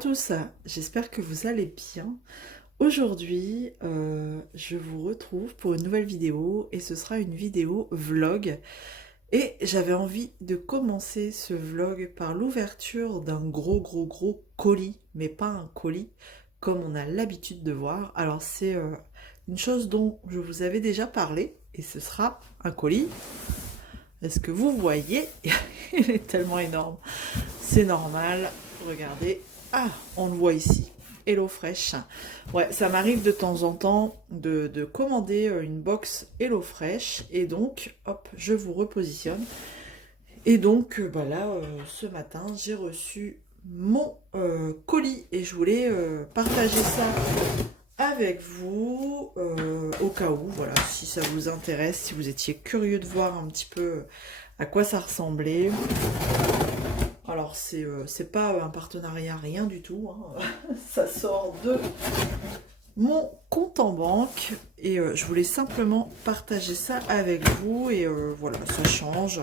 tous, j'espère que vous allez bien. Aujourd'hui, je vous retrouve pour une nouvelle vidéo et ce sera une vidéo vlog. Et j'avais envie de commencer ce vlog par l'ouverture d'un gros colis, mais pas un colis comme on a l'habitude de voir. Alors c'est une chose dont je vous avais déjà parlé et ce sera un colis. Est-ce que vous voyez? Il est tellement énorme. C'est normal, regardez. Ah, on le voit ici. HelloFresh. Ouais, ça m'arrive de temps en temps de commander une box HelloFresh. Et donc, hop, je vous repositionne. Et donc, là, ce matin, j'ai reçu mon colis. Et je voulais partager ça avec vous, au cas où, voilà, si ça vous intéresse, si vous étiez curieux de voir un petit peu à quoi ça ressemblait. Alors c'est pas un partenariat, rien du tout, hein. Ça sort de mon compte en banque et je voulais simplement partager ça avec vous et voilà, ça change.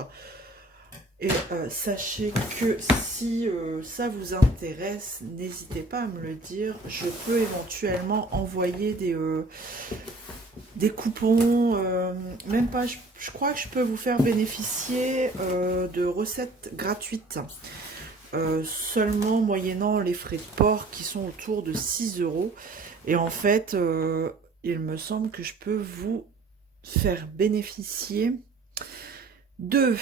Et sachez que si ça vous intéresse, n'hésitez pas à me le dire. Je peux éventuellement envoyer des coupons, même pas, je crois que je peux vous faire bénéficier de recettes gratuites, seulement moyennant les frais de port qui sont autour de 6 €. Et en fait, il me semble que je peux vous faire bénéficier de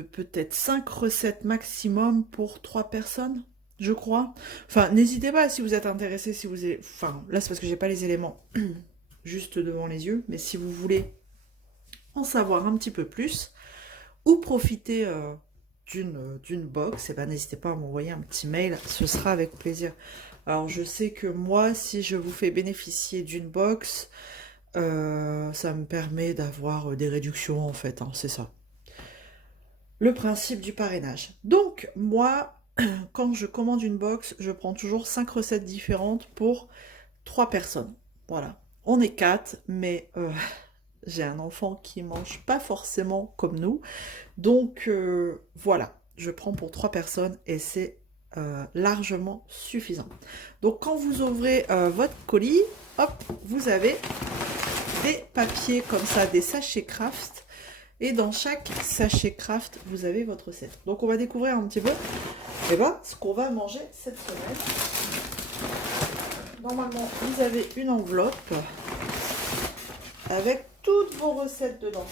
peut-être 5 recettes maximum pour 3 personnes, je crois. Enfin, n'hésitez pas si vous êtes intéressé, si vous êtes... Enfin, là c'est parce que j'ai pas les éléments juste devant les yeux, mais si vous voulez en savoir un petit peu plus ou profiter d'une box, et ben n'hésitez pas à m'envoyer un petit mail, ce sera avec plaisir. Alors je sais que moi, si je vous fais bénéficier d'une box, ça me permet d'avoir des réductions en fait, hein, c'est ça. Le principe du parrainage. Donc moi, quand je commande une box, je prends toujours 5 recettes différentes pour 3 personnes. Voilà. On est 4, mais j'ai un enfant qui mange pas forcément comme nous. Donc voilà, je prends pour 3 personnes et c'est largement suffisant. Donc quand vous ouvrez votre colis, hop, vous avez des papiers comme ça, des sachets Kraft. Et dans chaque sachet Kraft, vous avez votre recette. Donc on va découvrir un petit peu ce qu'on va manger cette semaine. Normalement, vous avez une enveloppe avec toutes vos recettes dedans.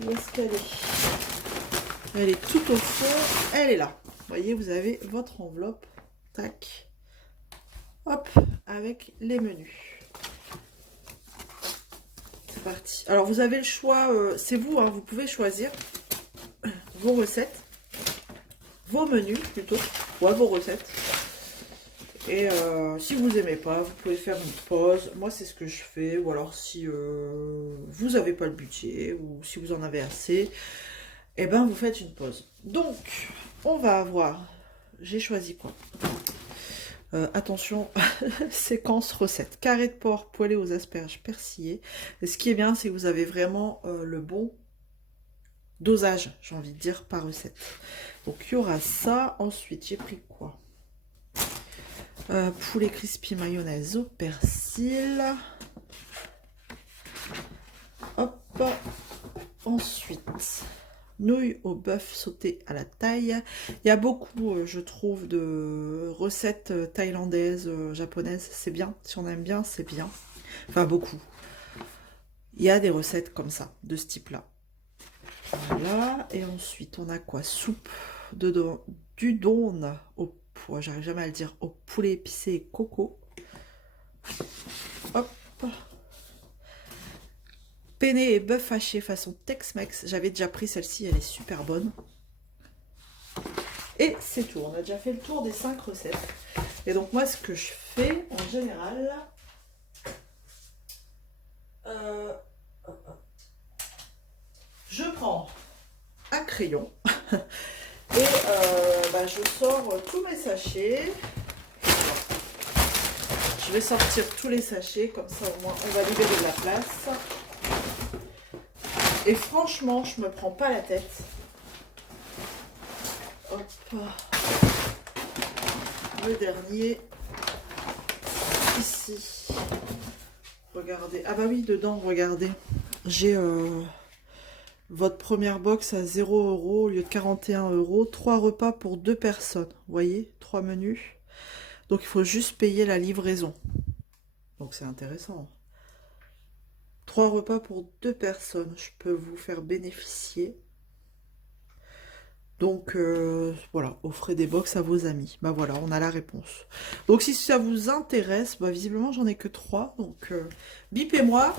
Où est-ce qu'elle est? Elle est tout au fond, elle est là. Vous voyez, vous avez votre enveloppe, tac, hop, avec les menus. C'est parti. Alors vous avez le choix, c'est vous, hein, vous pouvez choisir vos recettes, vos menus plutôt, ou vos recettes. Et si vous aimez pas, vous pouvez faire une pause. Moi, c'est ce que je fais. Ou alors, si vous n'avez pas le budget, ou si vous en avez assez, eh ben, vous faites une pause. Donc, on va avoir... J'ai choisi quoi? Attention, séquence recette. Carré de porc poêlé aux asperges persillées. Et ce qui est bien, c'est que vous avez vraiment le bon dosage, j'ai envie de dire, par recette. Donc, il y aura ça. Ensuite, j'ai pris quoi? Poulet crispy mayonnaise au persil. Hop. Ensuite, nouilles au bœuf sauté à la thaï. Il y a beaucoup, je trouve, de recettes thaïlandaises, japonaises. C'est bien. Si on aime bien, c'est bien. Enfin, beaucoup. Il y a des recettes comme ça, de ce type-là. Voilà. Et ensuite, on a quoi? Soupe d'udon au j'arrive jamais à le dire, au poulet épicé et coco. Hop. Penne et bœuf haché façon Tex-Mex. J'avais déjà pris celle-ci, elle est super bonne. Et c'est tout. On a déjà fait le tour des 5 recettes. Et donc moi, ce que je fais en général, je prends un crayon. Et je sors tous mes sachets. Je vais sortir tous les sachets, comme ça au moins on va libérer de la place. Et franchement, je me prends pas la tête. Hop. le dernier, ici. Regardez. Ah bah oui, dedans, regardez. J'ai votre première box à 0 € au lieu de 41 €. 3 repas pour 2 personnes. Vous voyez, 3 menus. Donc il faut juste payer la livraison. Donc c'est intéressant. 3 repas pour 2 personnes. Je peux vous faire bénéficier. Donc voilà, offrez des box à vos amis. Bah voilà, on a la réponse. Donc si ça vous intéresse, bah visiblement j'en ai que 3. Donc bipez-moi,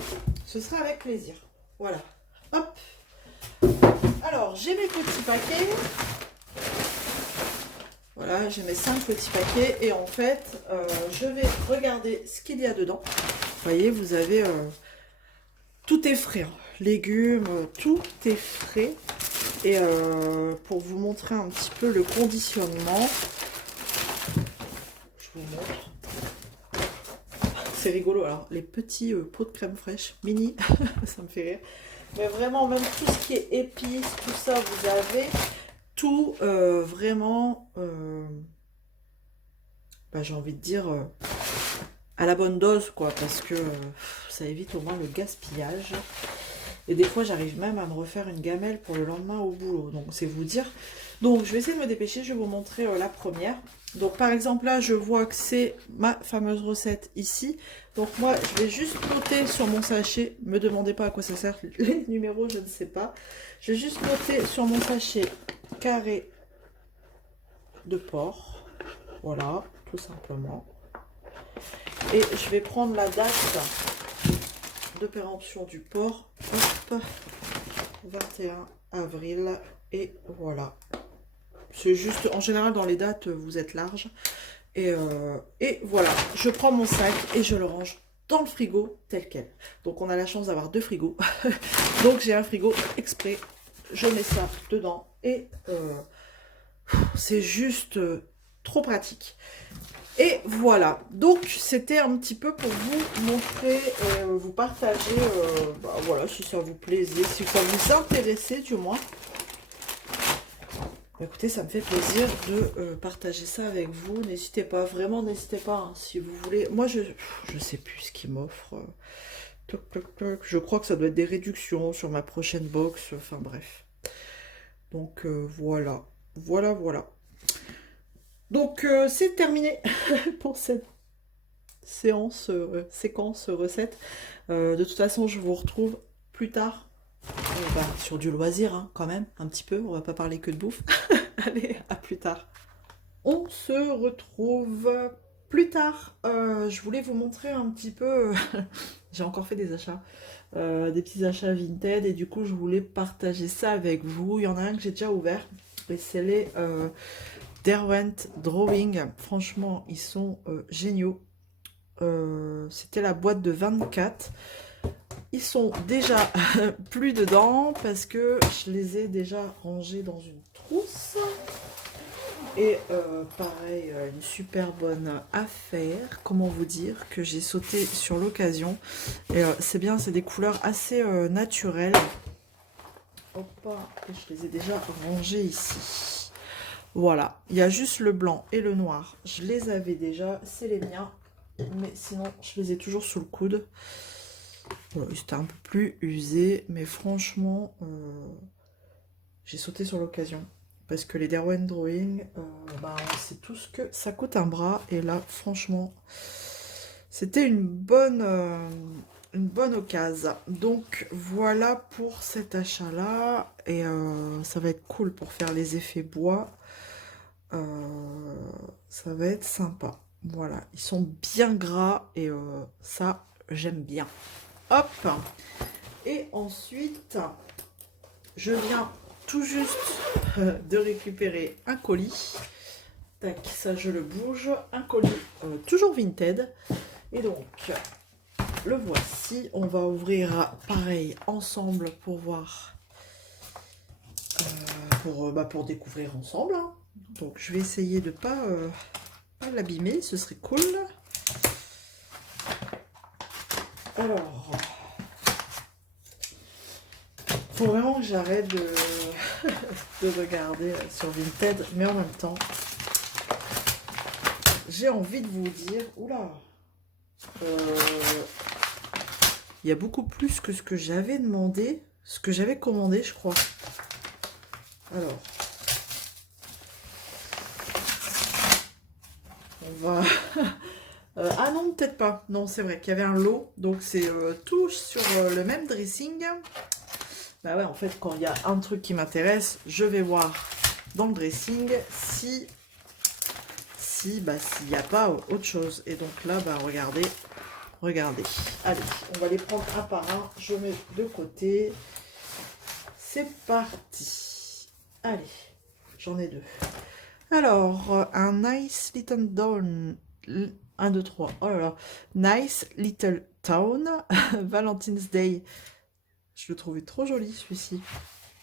ce sera avec plaisir. Voilà. Hop. Alors j'ai mes petits paquets. Voilà, j'ai mes 5 petits paquets. Et en fait, je vais regarder ce qu'il y a dedans. Vous voyez, vous avez... tout est frais. Hein. Légumes, tout est frais. Et pour vous montrer un petit peu le conditionnement, je vous montre. C'est rigolo. Alors, les petits pots de crème fraîche, mini, ça me fait rire. Mais vraiment, même tout ce qui est épices, tout ça, vous avez tout vraiment, bah, j'ai envie de dire, à la bonne dose, quoi, parce que ça évite au moins le gaspillage. Et des fois, j'arrive même à me refaire une gamelle pour le lendemain au boulot. Donc, c'est vous dire. Donc, je vais essayer de me dépêcher. Je vais vous montrer la première. Donc, par exemple, là, je vois que c'est ma fameuse recette ici. Donc, moi, je vais juste noter sur mon sachet. Ne me demandez pas à quoi ça sert. Les numéros, je ne sais pas. Je vais juste noter sur mon sachet carré de porc. Voilà, tout simplement. Et je vais prendre la date de péremption du porc. Hop, 21 avril. Et voilà. C'est juste, en général, dans les dates, vous êtes large. Et voilà, je prends mon sac et je le range dans le frigo tel quel. Donc, on a la chance d'avoir 2 frigos. Donc, j'ai un frigo exprès. Je mets ça dedans. Et c'est juste trop pratique. Et voilà, donc c'était un petit peu pour vous montrer, vous partager, bah, voilà, si ça vous plaisait, si ça vous intéressait du moins. Écoutez, ça me fait plaisir de partager ça avec vous. N'hésitez pas, vraiment n'hésitez pas, hein, si vous voulez. Moi, je sais plus ce qu'ils m'offrent. Je crois que ça doit être des réductions sur ma prochaine box, enfin bref. Donc voilà, voilà. Donc c'est terminé pour cette séquence recette. De toute façon, je vous retrouve plus tard sur du loisir, hein, quand même, un petit peu. On va pas parler que de bouffe. Allez, à plus tard. On se retrouve plus tard. Je voulais vous montrer un petit peu... J'ai encore fait des achats. Des petits achats Vinted. Et du coup, je voulais partager ça avec vous. Il y en a un que j'ai déjà ouvert. Et c'est les... Derwent Drawing, franchement, ils sont géniaux. C'était la boîte de 24. Ils sont déjà plus dedans parce que je les ai déjà rangés dans une trousse. Et pareil, une super bonne affaire, comment vous dire, que j'ai sauté sur l'occasion. Et c'est bien, c'est des couleurs assez naturelles. Hop, et je les ai déjà rangés ici. Voilà, il y a juste le blanc et le noir. Je les avais déjà, c'est les miens. Mais sinon, je les ai toujours sous le coude. Voilà, c'était un peu plus usé. Mais franchement, j'ai sauté sur l'occasion. Parce que les Derwent Drawing, bah, on sait tous que ça coûte un bras. Et là, franchement, c'était une bonne occasion. Donc, voilà pour cet achat-là. Et ça va être cool pour faire les effets bois. Ça va être sympa. Voilà, ils sont bien gras et ça, j'aime bien. Hop. Et ensuite, je viens tout juste de récupérer un colis. Tac, ça je le bouge. Un colis toujours Vinted. Et donc, le voici. On va ouvrir pareil ensemble pour voir, pour découvrir ensemble. Hein. Donc, je vais essayer de pas l'abîmer, ce serait cool. Alors, faut vraiment que j'arrête de, de regarder sur Vinted, mais en même temps, j'ai envie de vous dire, oula, il y a beaucoup plus que ce que j'avais demandé, ce que j'avais commandé, je crois. Alors, on va... ah non, peut-être pas. Non, c'est vrai qu'il y avait un lot, donc c'est tout sur le même dressing. Bah ouais, en fait, quand il y a un truc qui m'intéresse, je vais voir dans le dressing s'il n'y a pas autre chose. Et donc là, bah regardez. Allez, on va les prendre un par un. Je mets de côté. C'est parti. Allez, j'en ai deux. Alors, un Nice Little Town. 1, 2, 3. Oh là là. Nice Little Town. Valentine's Day. Je le trouvais trop joli celui-ci.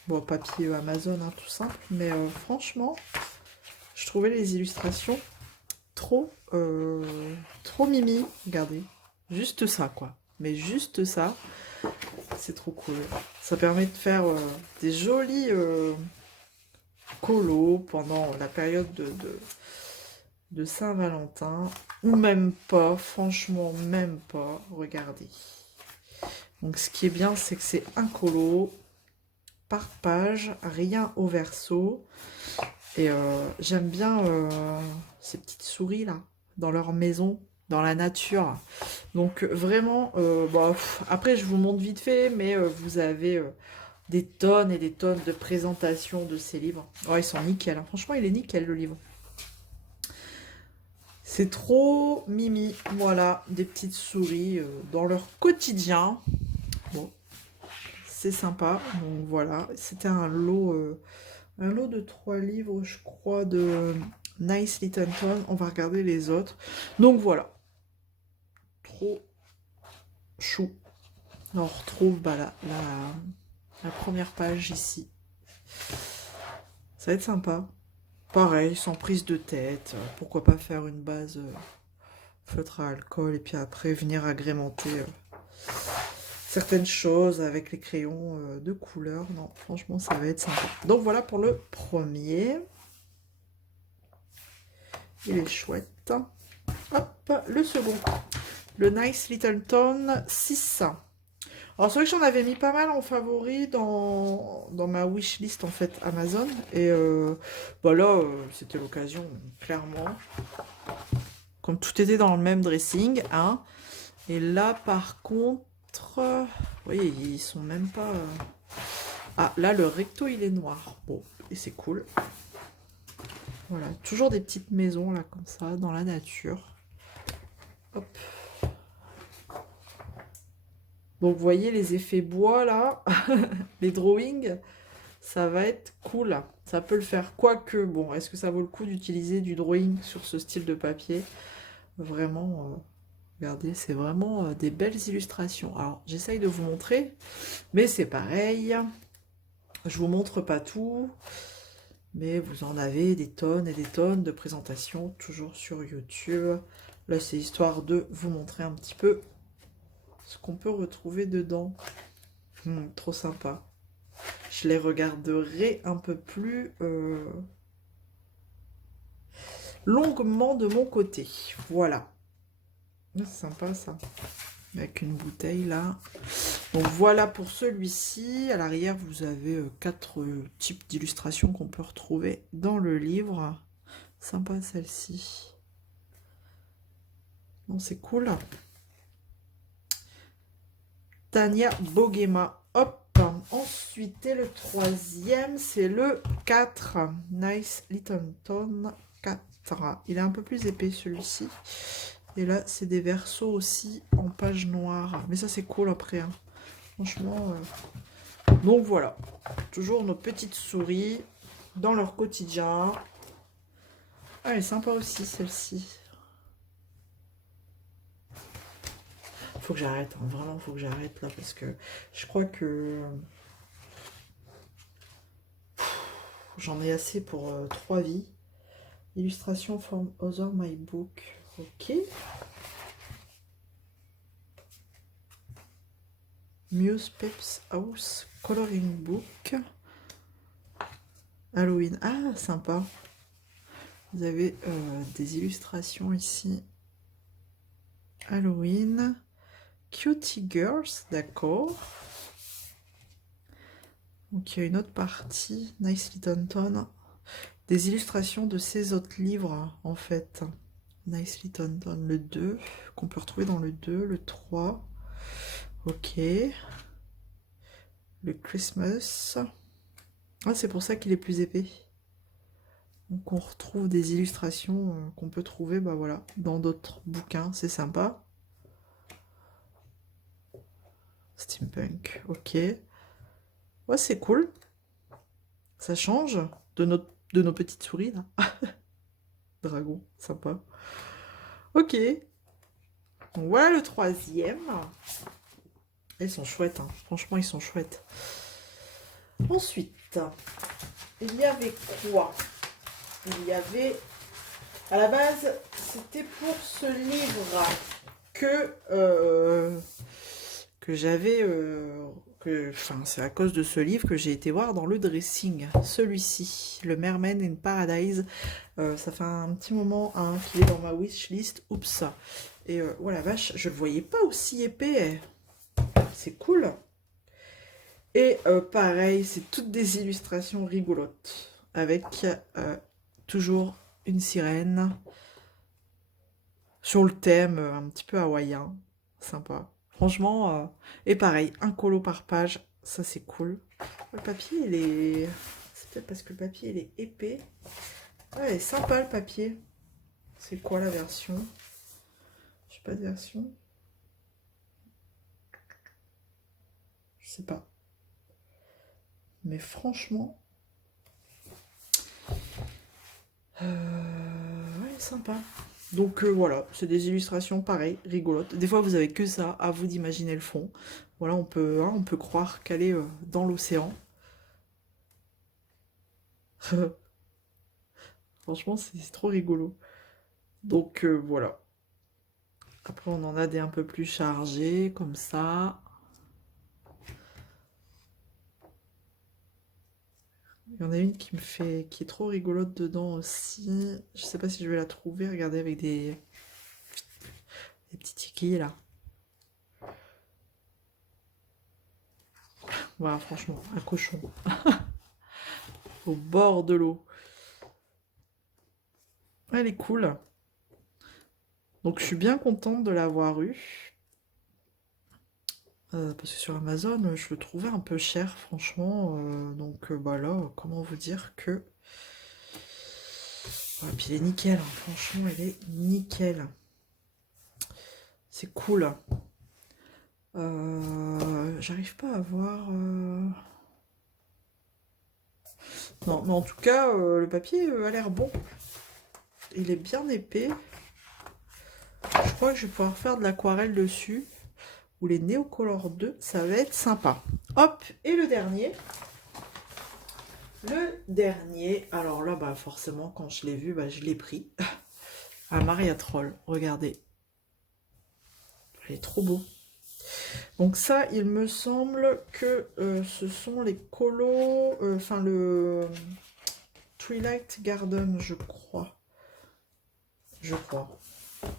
Bon, papier Amazon, hein, tout simple. Mais franchement, je trouvais les illustrations trop mimi. Regardez. Juste ça, quoi. Mais juste ça. C'est trop cool. Ça permet de faire des jolis colos pendant la période de Saint-Valentin. Ou même pas. Franchement, même pas. Regardez. Donc, ce qui est bien, c'est que c'est un colo par page, rien au verso. Et j'aime bien ces petites souris là, dans leur maison, dans la nature. Donc vraiment, bah, après je vous montre vite fait, mais vous avez des tonnes et des tonnes de présentations de ces livres. Oh, ils sont nickel, hein. Franchement il est nickel le livre. C'est trop mimi, voilà, des petites souris dans leur quotidien. Bon, c'est sympa, donc voilà, c'était un lot de 3 livres, je crois, de Nice Little Town. On va regarder les autres. Donc voilà. Trop chou. On retrouve bah, la première page ici. Ça va être sympa. Pareil, sans prise de tête. Pourquoi pas faire une base feutre à alcool et puis après venir agrémenter certaines choses avec les crayons de couleur. Non, franchement, ça va être sympa. Donc voilà pour le premier. Il est chouette. Hop, le second. Le Nice Little Town 6. Alors c'est vrai que j'en avais mis pas mal en favori dans ma wishlist en fait Amazon. Et bah là, c'était l'occasion, clairement. Comme tout était dans le même dressing. Hein. Et là par contre, vous voyez, ils sont même pas... Ah, là le recto il est noir. Bon, et c'est cool. Voilà, toujours des petites maisons là comme ça, dans la nature. Hop. Donc, vous voyez les effets bois, là, les drawings, ça va être cool. Ça peut le faire. Quoique, bon, est-ce que ça vaut le coup d'utiliser du drawing sur ce style de papier? Vraiment, regardez, c'est vraiment des belles illustrations. Alors, j'essaye de vous montrer, mais c'est pareil. Je vous montre pas tout, mais vous en avez des tonnes et des tonnes de présentations, toujours sur YouTube. Là, c'est histoire de vous montrer un petit peu ce qu'on peut retrouver dedans. Trop sympa. Je les regarderai un peu plus longuement de mon côté. Voilà. C'est sympa ça. Avec une bouteille là. Donc voilà pour celui-ci. À l'arrière, vous avez 4 types d'illustrations qu'on peut retrouver dans le livre. Sympa celle-ci. Bon, c'est cool. Tania Boguema. Hop. Ensuite, et le troisième, c'est le 4. Nice Little Town 4. Il est un peu plus épais celui-ci. Et là, c'est des versos aussi en page noire. Mais ça, c'est cool après. Hein. Franchement. Donc voilà. Toujours nos petites souris dans leur quotidien. Ah, elle est sympa aussi celle-ci. Faut que j'arrête, hein. Vraiment faut que j'arrête là parce que je crois que j'en ai assez pour 3 vies. Illustration from Other My Book. Ok. Muse Peps House Coloring Book. Halloween. Ah, sympa. Vous avez des illustrations ici. Halloween. Cutie Girls, d'accord. Donc il y a une autre partie. Nicely Done. Des illustrations de ces autres livres, en fait. Nicely Done, le 2, qu'on peut retrouver dans le 2, le 3. Ok. Le Christmas. Ah, c'est pour ça qu'il est plus épais. Donc on retrouve des illustrations qu'on peut trouver bah voilà, dans d'autres bouquins, c'est sympa. Steampunk, ok. Ouais, c'est cool. Ça change de nos petites souris, là. Dragon, sympa. Ok. Donc voilà le troisième. Ils sont chouettes, hein. Franchement, ils sont chouettes. Ensuite, il y avait quoi? Il y avait... À la base, c'était pour ce livre que j'avais... Enfin, c'est à cause de ce livre que j'ai été voir dans le dressing. Celui-ci, le Merman in Paradise. Ça fait un petit moment hein, qu'il est dans ma wishlist. Oups. Et oh la vache, je le voyais pas aussi épais. C'est cool. Et pareil, c'est toutes des illustrations rigolotes. Avec toujours une sirène. Sur le thème un petit peu hawaïen. Sympa. Franchement, et pareil, un colo par page. Ça, c'est cool. Le papier, il est... C'est peut-être parce que le papier, il est épais. Ouais, il est sympa, le papier. C'est quoi la version? Je sais pas de version. Je sais pas. Mais franchement... ouais, sympa. Donc voilà, c'est des illustrations pareilles, rigolotes. Des fois, vous avez que ça, à vous d'imaginer le fond. Voilà, on peut croire qu'elle est dans l'océan. Franchement, c'est trop rigolo. Donc voilà. Après, on en a des un peu plus chargés, comme ça. Il y en a une qui est trop rigolote dedans aussi. Je sais pas si je vais la trouver. Regardez avec des petits tikis là. Voilà, franchement, un cochon. Au bord de l'eau. Elle est cool. Donc je suis bien contente de l'avoir eu. Parce que sur Amazon, je le trouvais un peu cher, franchement. Donc bah là, comment vous dire que... Ouais, puis il est nickel, hein. Franchement, il est nickel. C'est cool. J'arrive pas à voir... Non, mais en tout cas, le papier a l'air bon. Il est bien épais. Je crois que je vais pouvoir faire de l'aquarelle dessus. Ou les Neocolor 2, ça va être sympa. Hop, et le dernier. Le dernier, alors là, bah forcément, quand je l'ai vu, bah, je l'ai pris. À Maria Troll, regardez. Il est trop beau. Donc ça, il me semble que ce sont les colos, enfin le Twilight Garden, je crois. Je crois.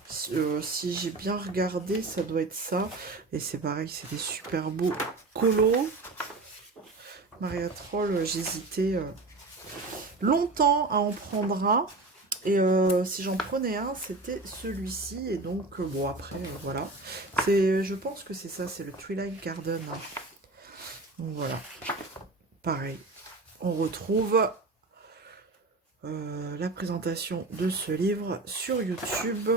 Si j'ai bien regardé, ça doit être ça. Et c'est pareil, c'est des super beaux colos. Maria Troll, j'hésitais longtemps à en prendre un. Et si j'en prenais un, c'était celui-ci. Et donc, bon, après, voilà. Je pense que c'est ça, c'est le Twilight Garden. Donc voilà. Pareil. On retrouve la présentation de ce livre sur YouTube.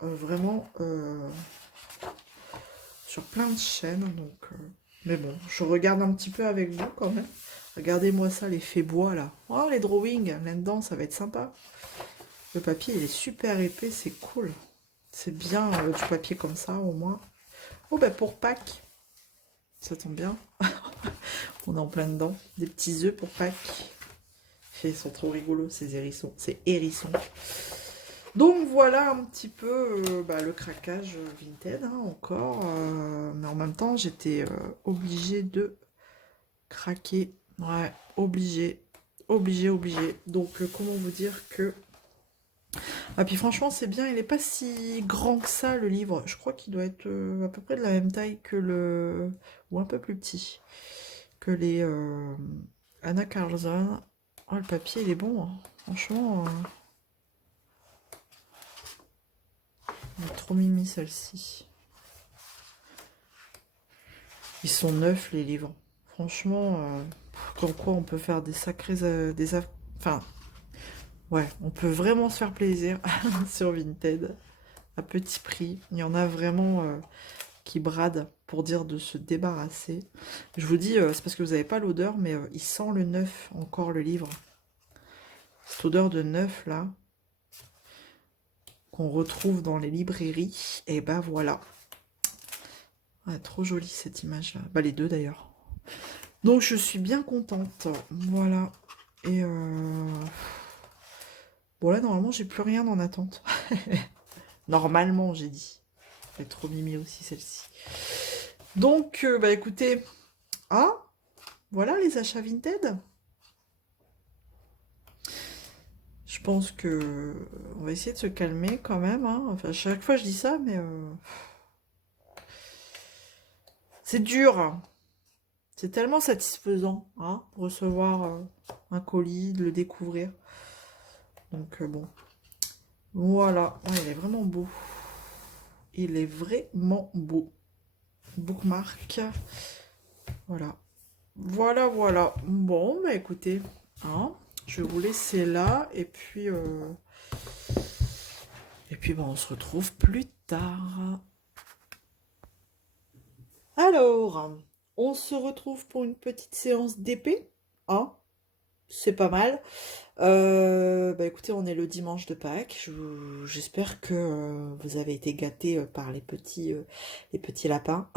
Vraiment sur plein de chaînes. Donc, mais bon, je regarde un petit peu avec vous quand même. Regardez-moi ça, l'effet bois là. Oh, les drawings là-dedans, ça va être sympa. Le papier, il est super épais, c'est cool. C'est bien du papier comme ça, au moins. Oh, ben pour Pâques, ça tombe bien. On est en plein dedans. Des petits œufs pour Pâques. Ils sont trop rigolos, ces hérissons. Ces hérissons. Donc voilà un petit peu le craquage Vinted, hein, encore. Mais en même temps, j'étais obligée de craquer. Ouais, obligée. obligé, obligé. Donc, comment vous dire que... Ah, puis franchement, c'est bien, il n'est pas si grand que ça, le livre. Je crois qu'il doit être à peu près de la même taille que le... ou un peu plus petit que les Anna Carlson. Oh, le papier, il est bon, hein. Franchement, il est trop mimi, celle-ci. Ils sont neufs, les livres. Franchement, comme quoi on peut faire des sacrés... enfin, ouais, on peut vraiment se faire plaisir sur Vinted. À petit prix. Il y en a vraiment qui bradent pour dire de se débarrasser. Je vous dis, c'est parce que vous n'avez pas l'odeur, mais il sent le neuf encore, le livre. Cette odeur de neuf, là, qu'on retrouve dans les librairies. Et ben voilà. Ah, trop jolie cette image-là. Bah, les deux d'ailleurs. Donc je suis bien contente. Voilà. Et bon là, normalement, j'ai plus rien en attente. Normalement, j'ai dit. Elle est trop mimi aussi, celle-ci. Donc, bah écoutez. Ah, voilà les achats Vinted. Je pense que on va essayer de se calmer quand même, hein. Enfin, chaque fois je dis ça, mais c'est dur. C'est tellement satisfaisant, hein, de recevoir un colis, de le découvrir. Donc bon, voilà. Ouais, il est vraiment beau. Il est vraiment beau. Bookmark. Voilà. Voilà, voilà. Bon, bah écoutez, hein, je vais vous laisser là et puis bah, on se retrouve plus tard. Alors, on se retrouve pour une petite séance d'épée, hein, c'est pas mal. Bah écoutez, on est le dimanche de Pâques. J'espère que vous avez été gâtés par les petits lapins.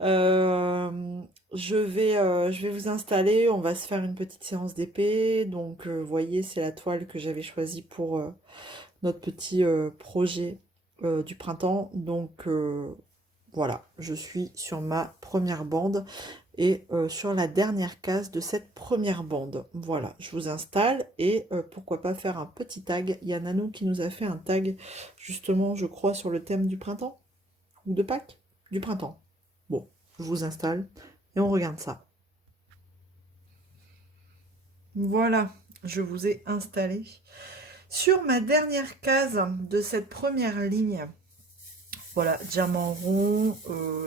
Je vais vous installer. On va se faire une petite séance d'épée. Donc, vous voyez, c'est la toile que j'avais choisie pour notre petit projet du printemps. Donc, voilà, je suis sur ma première bande et sur la dernière case de cette première bande. Voilà, je vous installe et pourquoi pas faire un petit tag. Il y a Nanou qui nous a fait un tag justement, je crois, sur le thème du printemps ou de Pâques? Du printemps. Bon, je vous installe et on regarde ça. Voilà, je vous ai installé sur ma dernière case de cette première ligne. Voilà, diamant rond,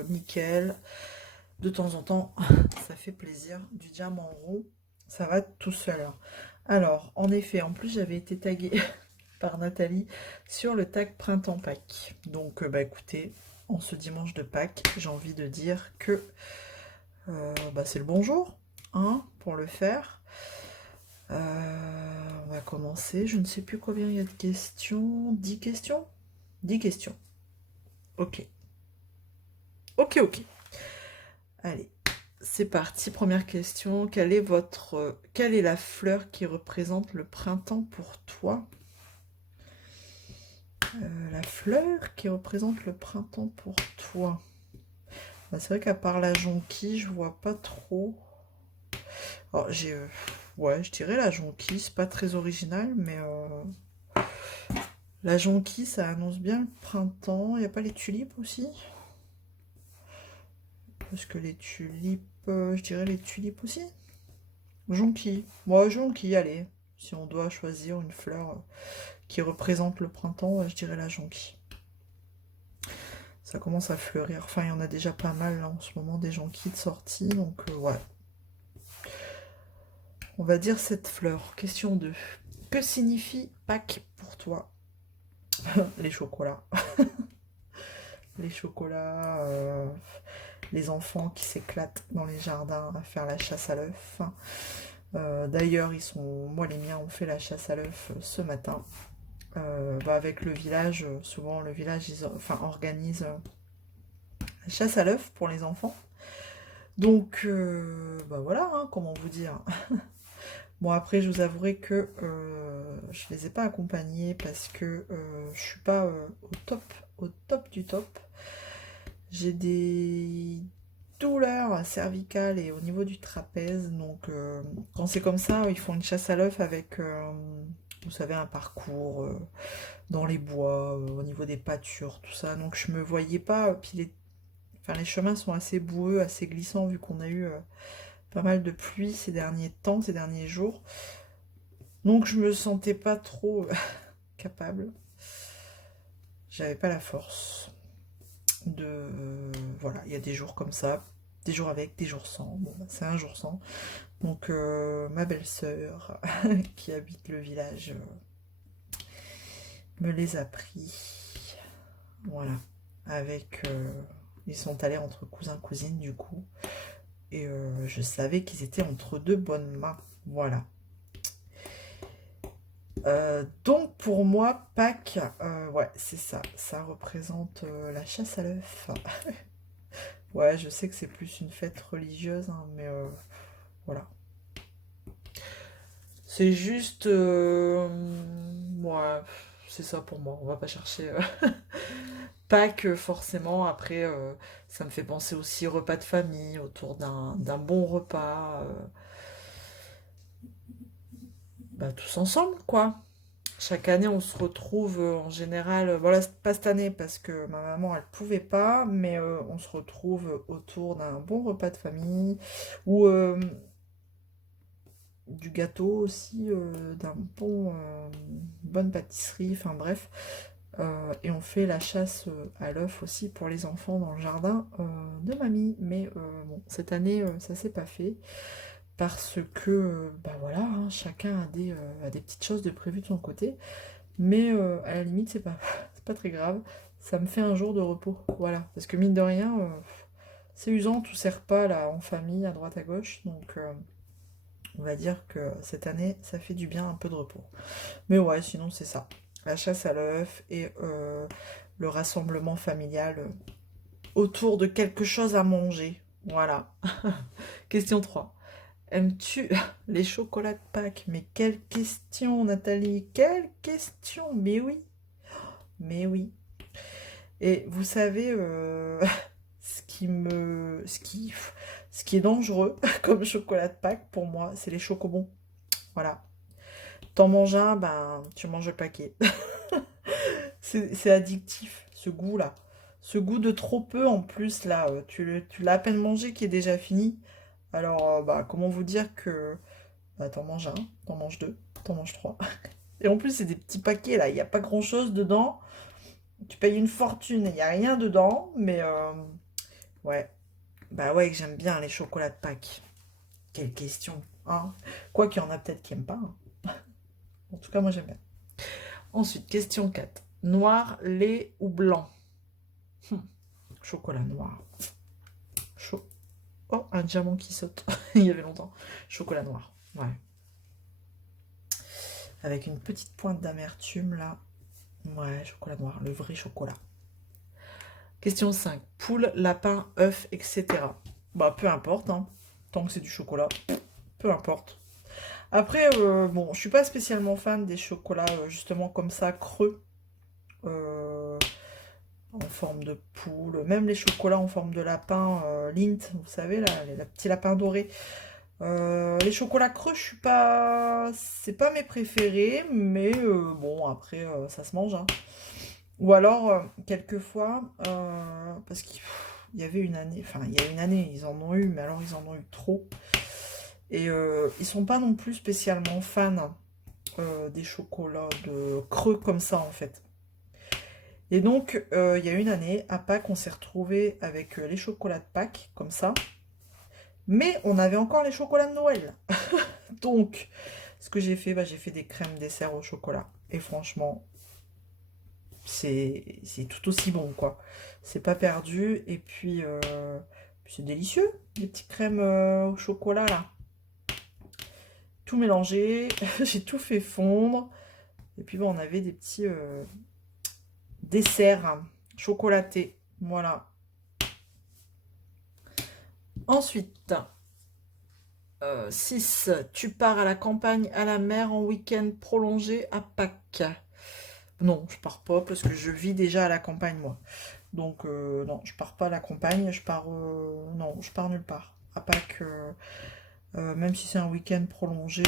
nickel. De temps en temps, ça fait plaisir. Du diamant rond, ça va tout seul. Alors, en effet, en plus, j'avais été taguée par Nathalie sur le tag Printemps Pâques. Donc, bah écoutez, en ce dimanche de Pâques, j'ai envie de dire que bah, c'est le bonjour, hein, pour le faire. On va commencer. Je ne sais plus combien il y a de questions. 10 questions 10 questions. Ok. Ok, ok. Allez, c'est parti. Première question. Quelle est la fleur qui représente le printemps pour toi? La fleur qui représente le printemps pour toi. Bah, c'est vrai qu'à part la jonquille, je vois pas trop. Alors, ouais, je dirais la jonquille. C'est pas très original, mais la jonquille, ça annonce bien le printemps. Il n'y a pas les tulipes aussi? Parce que les tulipes, je dirais les tulipes aussi. Jonquille. Moi, jonquille, allez. Si on doit choisir une fleur qui représente le printemps, je dirais la jonquille. Ça commence à fleurir. Enfin, il y en a déjà pas mal là, en ce moment, des jonquilles de sortie. Donc, ouais. On va dire cette fleur. Question 2. Que signifie Pâques pour toi? Les chocolats. Les chocolats, les enfants qui s'éclatent dans les jardins à faire la chasse à l'œuf. D'ailleurs, moi les miens ont fait la chasse à l'œuf ce matin. Bah, avec le village, souvent le village organise la chasse à l'œuf pour les enfants. Donc, bah voilà, hein, comment vous dire. Bon, après, je vous avouerai que je les ai pas accompagnés parce que je suis pas au top du top. J'ai des douleurs cervicales et au niveau du trapèze. Donc, quand c'est comme ça, ils font une chasse à l'œuf avec, vous savez, un parcours dans les bois, au niveau des pâtures, tout ça. Donc, je me voyais pas. Puis enfin, les chemins sont assez boueux, assez glissants, vu qu'on a eu pas mal de pluie ces derniers temps, ces derniers jours. Donc, je me sentais pas trop capable. J'avais pas la force de... voilà, il y a des jours comme ça, des jours avec, des jours sans. Bon, bah, c'est un jour sans. Donc, ma belle-sœur, qui habite le village, me les a pris. Voilà. Avec... ils sont allés entre cousins-cousines, du coup. Et je savais qu'ils étaient entre deux bonnes mains. Voilà. Donc pour moi, Pâques, ouais, c'est ça. Ça représente la chasse à l'œuf. Ouais, je sais que c'est plus une fête religieuse, hein, mais voilà. C'est juste... ouais, c'est ça pour moi. On va pas chercher... Pâques, forcément. Après, ça me fait penser aussi repas de famille, autour d'un bon repas. Bah, tous ensemble, quoi. Chaque année, on se retrouve en général, voilà, pas cette année parce que ma maman, elle pouvait pas, mais on se retrouve autour d'un bon repas de famille ou du gâteau aussi, d'un bonne pâtisserie, enfin bref. Et on fait la chasse à l'œuf aussi pour les enfants dans le jardin de mamie. Mais bon, cette année, ça s'est pas fait parce que, bah voilà, hein, chacun a des petites choses de prévues de son côté. Mais à la limite, c'est pas très grave. Ça me fait un jour de repos. Voilà. Parce que mine de rien, c'est usant tous ces repas là en famille, à droite à gauche. Donc on va dire que cette année, ça fait du bien un peu de repos. Mais ouais, sinon c'est ça. La chasse à l'œuf et le rassemblement familial autour de quelque chose à manger. Voilà. Question 3. Aimes-tu les chocolats de Pâques? Mais quelle question, Nathalie! Quelle question! Mais oui! Mais oui. Et vous savez, ce qui est dangereux comme chocolat de Pâques pour moi, c'est les chocobons. Voilà. T'en manges un, ben, tu manges le paquet. C'est addictif, ce goût-là. Ce goût de trop peu en plus, là, tu l'as à peine mangé qui est déjà fini. Alors, bah, comment vous dire que bah, t'en manges un, t'en manges deux, t'en manges trois. Et en plus, c'est des petits paquets, là, il n'y a pas grand-chose dedans. Tu payes une fortune et il n'y a rien dedans, mais ouais. Bah ouais, que j'aime bien les chocolats de Pâques. Quelle question, hein? Quoi qu'il y en a peut-être qui n'aiment pas, hein. En tout cas, moi j'aime bien. Ensuite, question 4. Noir, lait ou blanc? Hum, Chocolat noir. Chaud. Oh, un diamant qui saute. Il y avait longtemps. Chocolat noir. Ouais. Avec une petite pointe d'amertume là. Ouais, chocolat noir. Le vrai chocolat. Question 5. Poule, lapin, œuf, etc. Bah, peu importe, hein. Tant que c'est du chocolat, peu importe. Après, bon, je suis pas spécialement fan des chocolats justement comme ça, creux, euh, en forme de poule. Même les chocolats en forme de lapin, Lindt, vous savez, là, les petits lapins dorés. Les chocolats creux, je suis pas... C'est pas mes préférés, mais bon, après, ça se mange, hein. Ou alors, quelquefois, parce qu'il y avait une année, enfin, il y a une année, ils en ont eu, mais alors ils en ont eu trop. Et ils sont pas non plus spécialement fans des chocolats de creux comme ça, en fait. Et donc, il y a une année, à Pâques, on s'est retrouvé avec les chocolats de Pâques, comme ça. Mais on avait encore les chocolats de Noël. Donc, ce que j'ai fait, bah, j'ai fait des crèmes dessert au chocolat. Et franchement, c'est tout aussi bon, quoi. C'est pas perdu. Et puis, c'est délicieux, les petites crèmes au chocolat, là. Tout mélangé, j'ai tout fait fondre. Et puis, bon, on avait des petits desserts chocolatés. Voilà. Ensuite, 6. Tu pars à la campagne, à la mer en week-end prolongé à Pâques. Non, je pars pas parce que je vis déjà à la campagne, moi. Donc, non, je pars pas à la campagne, je pars... non, je pars nulle part. À Pâques, même si c'est un week-end prolongé,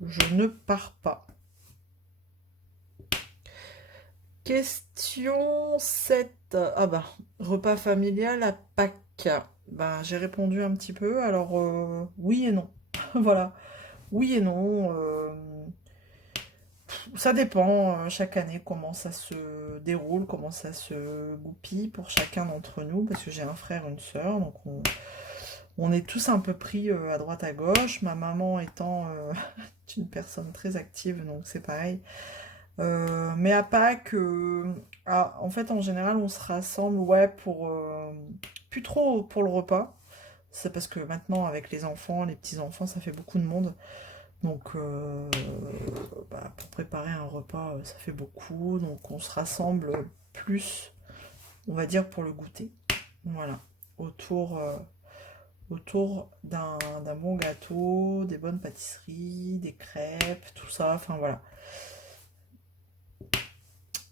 je ne pars pas. Question 7. Ah bah, repas familial à Pâques. Bah, j'ai répondu un petit peu, alors oui et non. Voilà, oui et non. Ça dépend chaque année comment ça se déroule, comment ça se goupille pour chacun d'entre nous, parce que j'ai un frère, une sœur, donc on est tous un peu pris à droite à gauche. Ma maman étant une personne très active, donc c'est pareil. Mais à Pâques, en fait, en général, on se rassemble, ouais, pour plus trop pour le repas. C'est parce que maintenant, avec les enfants, les petits-enfants, ça fait beaucoup de monde. Donc, bah, pour préparer un repas, ça fait beaucoup. Donc, on se rassemble plus, on va dire, pour le goûter. Voilà. Autour d'un bon gâteau, des bonnes pâtisseries, des crêpes, tout ça. Enfin, voilà.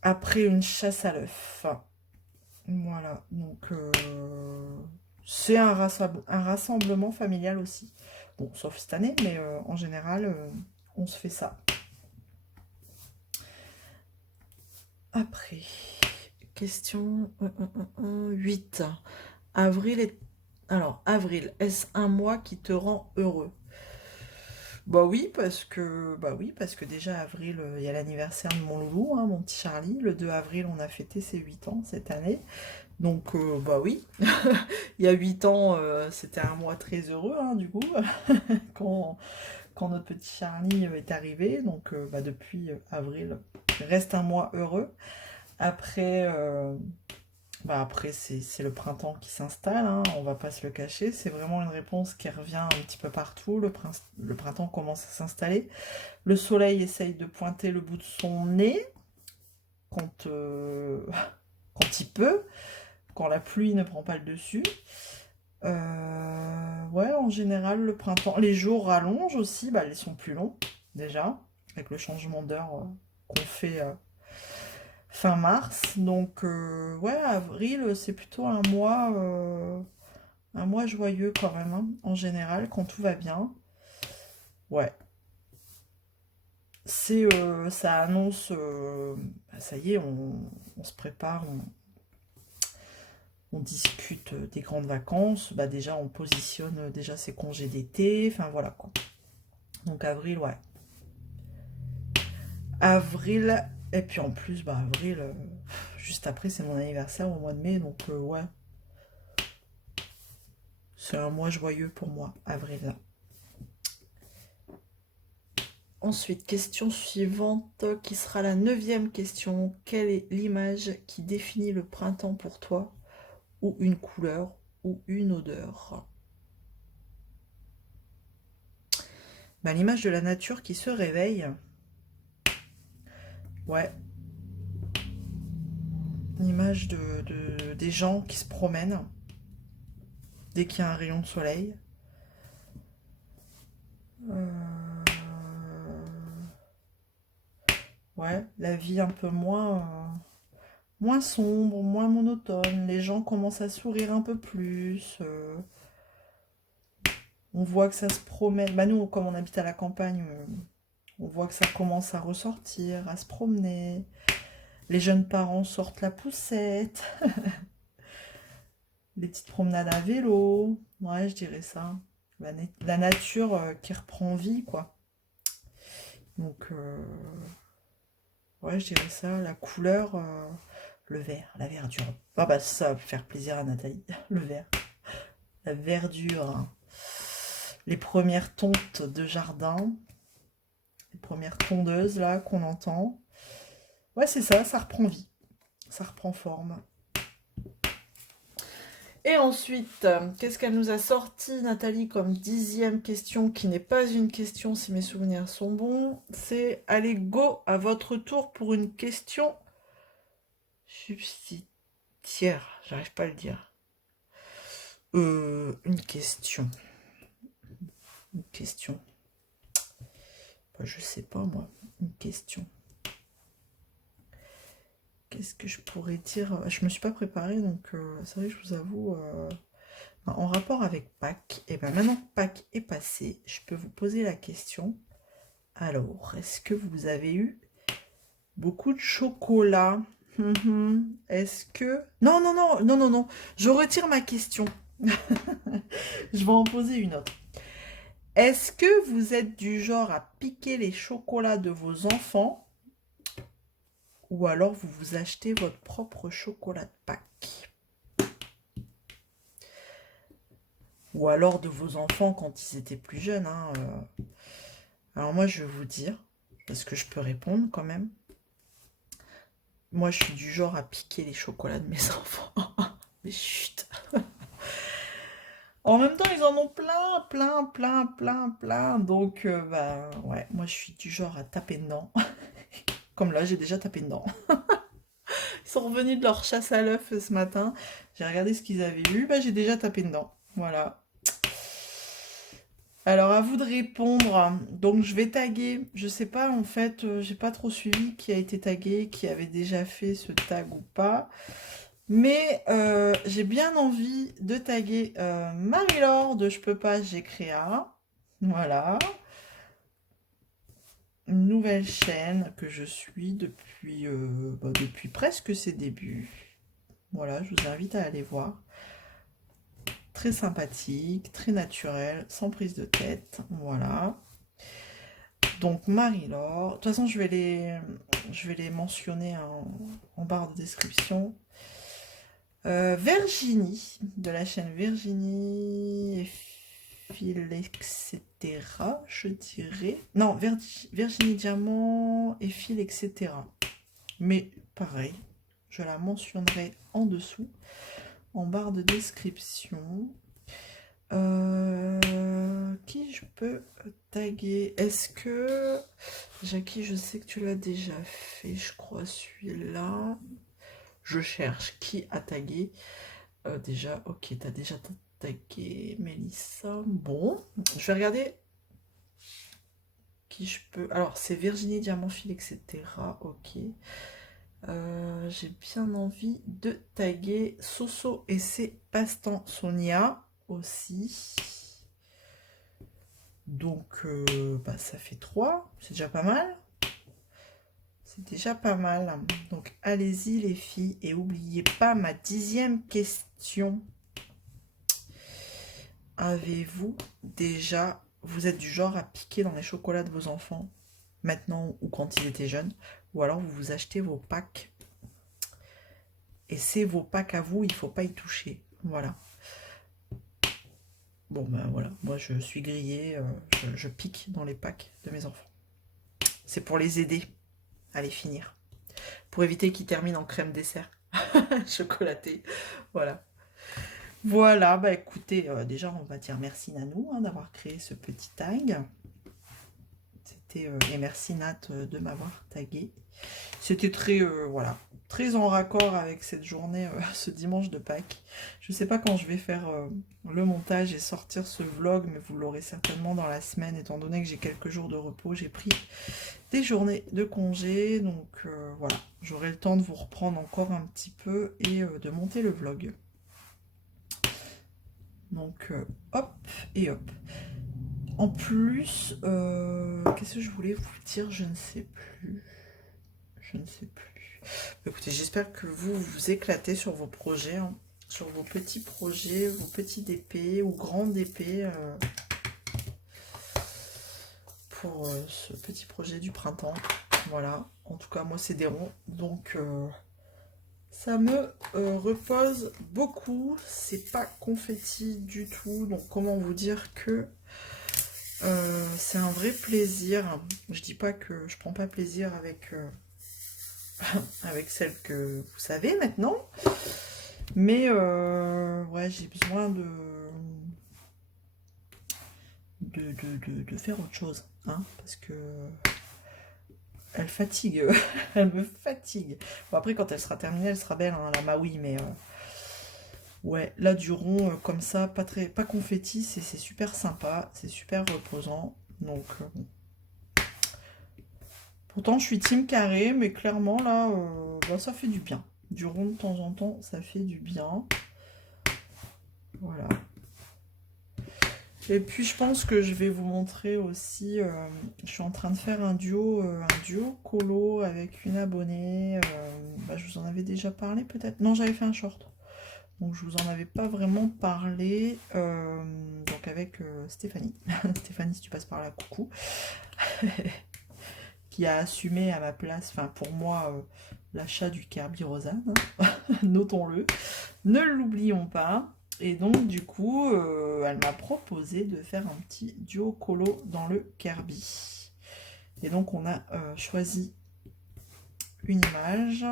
Après une chasse à l'œuf. Voilà. Donc, c'est un rassemblement familial aussi. Bon, sauf cette année, mais en général, on se fait ça. Après, question 8. Avril est... Alors, avril, est-ce un mois qui te rend heureux? Bah oui, parce que déjà avril, il y a l'anniversaire de mon loulou, hein, mon petit Charlie. Le 2 avril, on a fêté ses 8 ans cette année. Donc, bah oui, il y a 8 ans, c'était un mois très heureux, hein, du coup, quand, quand notre petit Charlie est arrivé. Donc, bah, depuis avril, reste un mois heureux. Après, après c'est le printemps qui s'installe, hein, on va pas se le cacher. C'est vraiment une réponse qui revient un petit peu partout. Le printemps commence à s'installer. Le soleil essaye de pointer le bout de son nez quand, quand il peut, quand la pluie ne prend pas le dessus. Ouais, en général, le printemps. Les jours rallongent aussi, bah, ils sont plus longs, déjà, avec le changement d'heure qu'on fait fin mars. Donc, ouais, avril, c'est plutôt un mois joyeux quand même, hein, en général, quand tout va bien. Ouais, ça annonce, bah, ça y est, on se prépare, on discute des grandes vacances. Bah, déjà, on positionne déjà ses congés d'été. Enfin, voilà, quoi. Donc, avril, ouais. Avril, et puis en plus, bah, avril, juste après, c'est mon anniversaire au mois de mai. Donc, ouais, c'est un mois joyeux pour moi, avril. Ensuite, question suivante, qui sera la 9e question. Quelle est l'image qui définit le printemps pour toi? Ou une couleur, ou une odeur? Bah, l'image de la nature qui se réveille. Ouais. L'image des gens qui se promènent dès qu'il y a un rayon de soleil. Euh, Ouais, la vie un peu moins sombre, moins monotone. Les gens commencent à sourire un peu plus. On voit que ça se promène. Bah nous, comme on habite à la campagne, on voit que ça commence à ressortir, à se promener. Les jeunes parents sortent la poussette. Les petites promenades à vélo. Ouais, je dirais ça. La nature qui reprend vie, quoi. Donc, ouais, je dirais ça. La couleur, le vert, la verdure. Ah bah ça va faire plaisir à Nathalie. Le vert, la verdure, hein. Les premières tontes de jardin, les premières tondeuses là qu'on entend. Ouais, c'est ça, ça reprend vie, ça reprend forme. Et ensuite, qu'est-ce qu'elle nous a sorti, Nathalie, comme 10e question, qui n'est pas une question si mes souvenirs sont bons. C'est allez, go, à votre tour pour une question subsidiaire. J'arrive pas à le dire. Une question. Une question. Bah, je sais pas, moi. une question. Qu'est-ce que je pourrais dire? Je me suis pas préparée, donc c'est vrai que je vous avoue, en rapport avec Pâques, et bien maintenant que Pâques est passé, je peux vous poser la question. Alors, est-ce que vous avez eu beaucoup de chocolat? Est-ce que... Non, non, non, non, non, non, je retire ma question. Je vais en poser une autre. Est-ce que vous êtes du genre à piquer les chocolats de vos enfants ou alors vous vous achetez votre propre chocolat de Pâques? Ou alors de vos enfants quand ils étaient plus jeunes. Hein, Alors moi, je vais vous dire, parce que je peux répondre quand même. Moi, je suis du genre à piquer les chocolats de mes enfants. Mais chut. En même temps, ils en ont plein, plein, plein, plein, plein. Donc, bah, ouais, moi, je suis du genre à taper dedans. Comme là, j'ai déjà tapé dedans. Ils sont revenus de leur chasse à l'œuf ce matin. J'ai regardé ce qu'ils avaient eu. Bah, j'ai déjà tapé dedans. Voilà. Alors, à vous de répondre. Donc, je vais taguer. Je sais pas, en fait, j'ai pas trop suivi qui a été tagué, qui avait déjà fait ce tag ou pas. Mais j'ai bien envie de taguer Marie-Laure de Je peux pas, j'ai créa. Voilà. Une nouvelle chaîne que je suis depuis presque ses débuts. Voilà, je vous invite à aller voir. Très sympathique, très naturel, sans prise de tête. Voilà. Donc Marie-Laure. De toute façon, je vais les mentionner en barre de description. Virginie, de la chaîne Virginie et Fil, etc. Je dirais. Non, Virginie Diamant et Fil, etc. Mais pareil, je la mentionnerai en dessous, en barre de description. Qui je peux taguer? Est-ce que... Jackie, je sais que tu l'as déjà fait, je crois, celui-là. Je cherche qui a tagué. Déjà, ok, t'as déjà tagué Mélissa. Bon, je vais regarder qui je peux... Alors, c'est Virginie Diamantfil, etc. Ok. J'ai bien envie de taguer Soso et ses passe-temps Sonia aussi. Donc, bah, ça fait 3. C'est déjà pas mal. C'est déjà pas mal. Donc, allez-y les filles. Et n'oubliez pas ma 10e question. Avez-vous déjà... Vous êtes du genre à piquer dans les chocolats de vos enfants, maintenant ou quand ils étaient jeunes, ou alors vous vous achetez vos packs. Et c'est vos packs à vous, il ne faut pas y toucher. Voilà. Bon, ben voilà. Moi, je suis grillée. Je pique dans les packs de mes enfants. C'est pour les aider à les finir. Pour éviter qu'ils terminent en crème dessert. Chocolatée. Voilà. Voilà, bah écoutez, déjà on va dire merci Nanou d'avoir créé ce petit tag. C'était et merci Nat de m'avoir tagué. C'était très voilà, très en raccord avec cette journée, ce dimanche de Pâques. Je ne sais pas quand je vais faire le montage et sortir ce vlog, mais vous l'aurez certainement dans la semaine, étant donné que j'ai quelques jours de repos. J'ai pris des journées de congé, donc voilà, j'aurai le temps de vous reprendre encore un petit peu et de monter le vlog. Donc, hop et hop. En plus, qu'est-ce que je voulais vous dire? Je ne sais plus. Je ne sais plus. Écoutez, j'espère que vous vous éclatez sur vos projets, hein, sur vos petits projets, vos petits DP ou grands DP pour ce petit projet du printemps. Voilà. En tout cas, moi, c'est des ronds. Donc, ça me repose beaucoup. C'est pas confetti du tout. Donc, comment vous dire que c'est un vrai plaisir. Je dis pas que je prends pas plaisir avec, avec celle que vous savez maintenant. Mais ouais, j'ai besoin de faire autre chose. Hein, parce que elle fatigue. Elle me fatigue. Bon, après, quand elle sera terminée, elle sera belle, hein, la Maui. Mais ouais, là, du rond comme ça, pas confetti, c'est super sympa. C'est super reposant. Donc, Pourtant, je suis team carré, mais clairement, là, bah, ça fait du bien. Du rond de temps en temps, ça fait du bien. Voilà. Et puis, je pense que je vais vous montrer aussi... je suis en train de faire un duo colo avec une abonnée. Bah, je vous en avais déjà parlé, peut-être. Non, j'avais fait un short. Donc, je vous en avais pas vraiment parlé. Donc, avec Stéphanie. Stéphanie, si tu passes par là, coucou. Qui a assumé à ma place, enfin pour moi, l'achat du Kerby Rosanne, notons-le, ne l'oublions pas. Et donc du coup, elle m'a proposé de faire un petit duo colo dans le Kerby. Et donc on a choisi une image,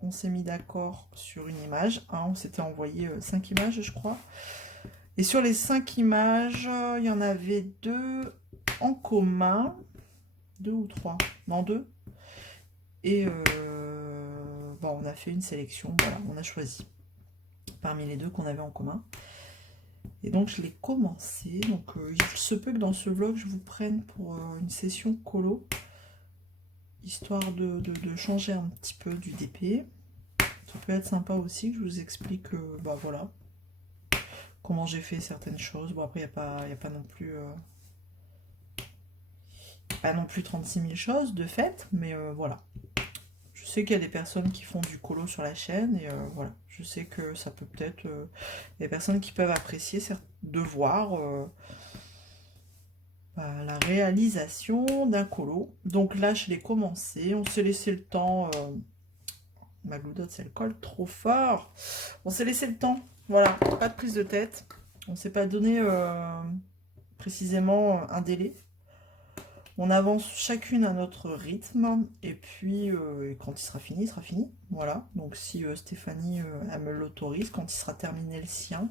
on s'est mis d'accord sur une image, hein, on s'était envoyé 5 images je crois. Et sur les 5 images, il y en avait 2 en commun. 2 ou 3, non 2. Et bon, on a fait une sélection, voilà, on a choisi parmi les 2 qu'on avait en commun. Et donc je l'ai commencé. Donc il se peut que dans ce vlog je vous prenne pour une session colo, histoire de changer un petit peu du DP. Ça peut être sympa aussi que je vous explique, bah voilà, comment j'ai fait certaines choses. Bon après il n'y a pas non plus... pas non plus 36 000 choses de fait, mais voilà. Je sais qu'il y a des personnes qui font du colo sur la chaîne, et voilà. Je sais que ça peut peut-être... des personnes qui peuvent apprécier de voir la réalisation d'un colo. Donc là, je l'ai commencé. On s'est laissé le temps... ma gloudotte, elle colle trop fort. On s'est laissé le temps. Voilà, pas de prise de tête. On ne s'est pas donné précisément un délai. On avance chacune à notre rythme, et puis quand il sera fini, il sera fini. Voilà, donc si Stéphanie elle me l'autorise, quand il sera terminé le sien,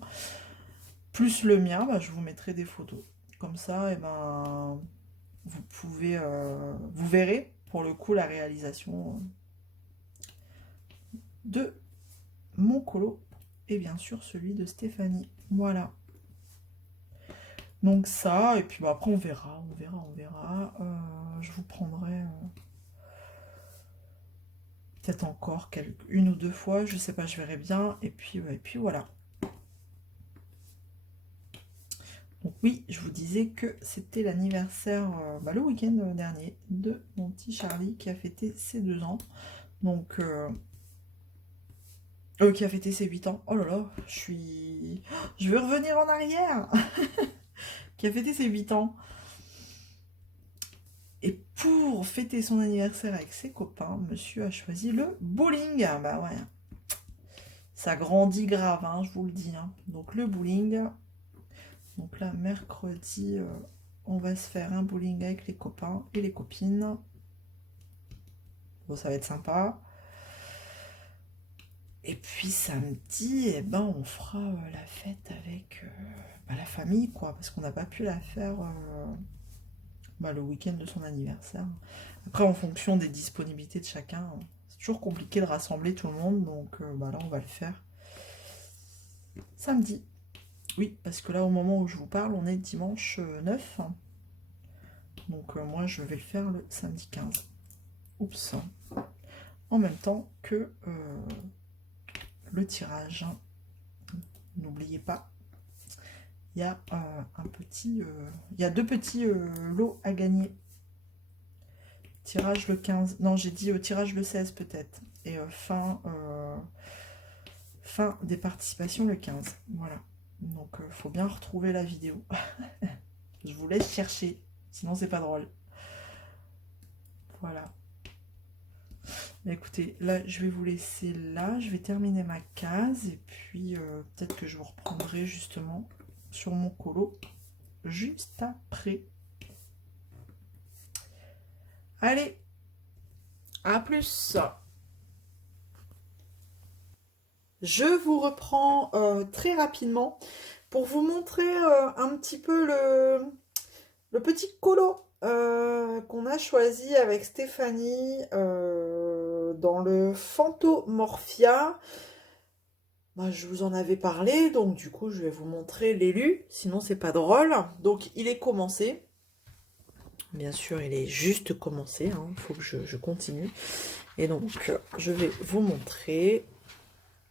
plus le mien, bah, je vous mettrai des photos. Comme ça, et ben, vous pouvez, vous verrez pour le coup la réalisation de mon colo, et bien sûr celui de Stéphanie. Voilà. Donc ça, et puis bah, après on verra. Je vous prendrai... peut-être encore une ou 2 fois, je sais pas, je verrai bien. Et puis voilà. Donc oui, je vous disais que c'était l'anniversaire bah, le week-end dernier de mon petit Charlie qui a fêté ses 2 ans. Donc, qui a fêté ses 8 ans. Oh là là, je vais revenir en arrière. Qui a fêté ses 8 ans. Et pour fêter son anniversaire avec ses copains, monsieur a choisi le bowling. Bah ouais. Ça grandit grave, hein, je vous le dis. Hein. Donc le bowling. Donc là, mercredi, on va se faire un bowling avec les copains et les copines. Bon, ça va être sympa. Et puis samedi, eh ben, on fera la fête avec bah, la famille, quoi. Parce qu'on n'a pas pu la faire bah, le week-end de son anniversaire. Après, en fonction des disponibilités de chacun, c'est toujours compliqué de rassembler tout le monde. Donc bah, là, on va le faire samedi. Oui, parce que là, au moment où je vous parle, on est dimanche 9. Donc moi, je vais le faire le samedi 15. Oups. En même temps que le tirage. N'oubliez pas, il y a il y a 2 petits lots à gagner. Tirage le 15. Non, j'ai dit tirage le 16 peut-être. Et fin des participations le 15. Voilà. Donc, faut bien retrouver la vidéo. Je vous laisse chercher. Sinon, c'est pas drôle. Voilà. Écoutez, là, je vais vous laisser là. Je vais terminer ma case. Et puis, peut-être que je vous reprendrai justement sur mon colo juste après. Allez, à plus. Je vous reprends très rapidement pour vous montrer un petit peu le petit colo qu'on a choisi avec Stéphanie dans le Phantomorphia. Bah, je vous en avais parlé, donc du coup je vais vous montrer l'élu, sinon c'est pas drôle. Donc il est commencé. Bien sûr, il est juste commencé, il faut que je continue. Et donc, je vais vous montrer.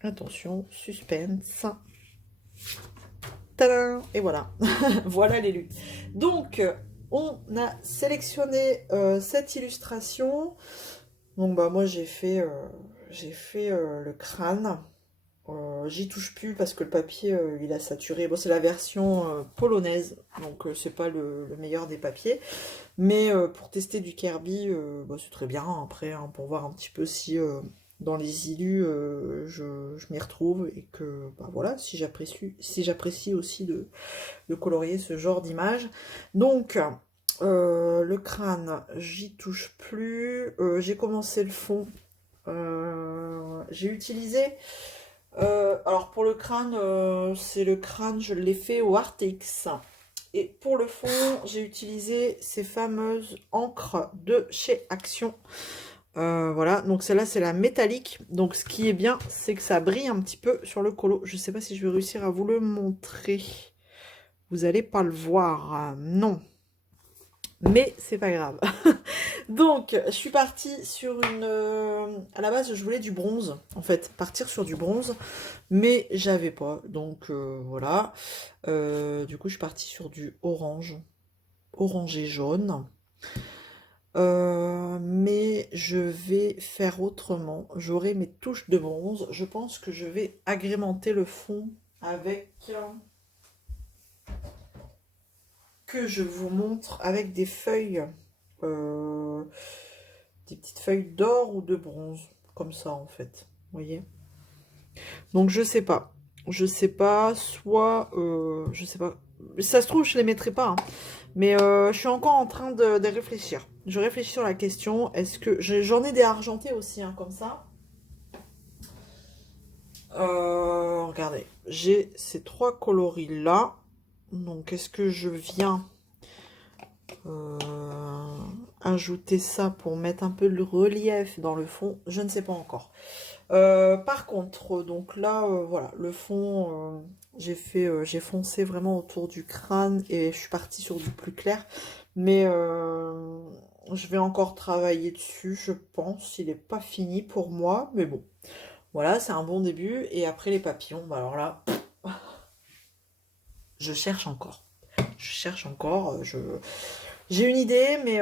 Attention, suspense. Tadam! Et voilà, voilà l'élu. Donc, on a sélectionné cette illustration. Donc, bah, moi, j'ai fait le crâne. J'y touche plus parce que le papier il a saturé. Bon, c'est la version polonaise, donc c'est pas le meilleur des papiers. Mais pour tester du Kirby, bah, c'est très bien. Après, hein, pour voir un petit peu si dans les illus je m'y retrouve et que bah, voilà, si j'apprécie aussi de colorier ce genre d'image. Donc le crâne, j'y touche plus. J'ai commencé le fond. J'ai utilisé alors pour le crâne, c'est le crâne, je l'ai fait au Artix. Et pour le fond, j'ai utilisé ces fameuses encres de chez Action. Voilà, donc celle-là c'est la métallique. Donc ce qui est bien, c'est que ça brille un petit peu sur le colo. Je ne sais pas si je vais réussir à vous le montrer. Vous n'allez pas le voir, non. Mais c'est pas grave. Donc, je suis partie sur une... à la base, je voulais du bronze, en fait, partir sur du bronze, mais j'avais pas, donc voilà. Du coup, je suis partie sur du orange, orangé jaune. Mais je vais faire autrement. J'aurai mes touches de bronze. Je pense que je vais agrémenter le fond avec... que je vous montre avec des feuilles... des petites feuilles d'or ou de bronze, comme ça en fait, vous voyez. Donc je sais pas, soit, je sais pas, ça se trouve je les mettrai pas, hein. Mais je suis encore en train de réfléchir. Je réfléchis sur la question, est-ce que, j'en ai des argentés aussi, hein, comme ça. Regardez, j'ai ces trois coloris là, donc est-ce que je viens ajouter ça pour mettre un peu de relief dans le fond, je ne sais pas encore. Par contre, donc là, voilà, le fond, j'ai foncé vraiment autour du crâne et je suis partie sur du plus clair. Mais je vais encore travailler dessus, je pense. Il n'est pas fini pour moi, mais bon. Voilà, c'est un bon début. Et après les papillons, bah alors là, je cherche encore. Je cherche encore. J'ai une idée, mais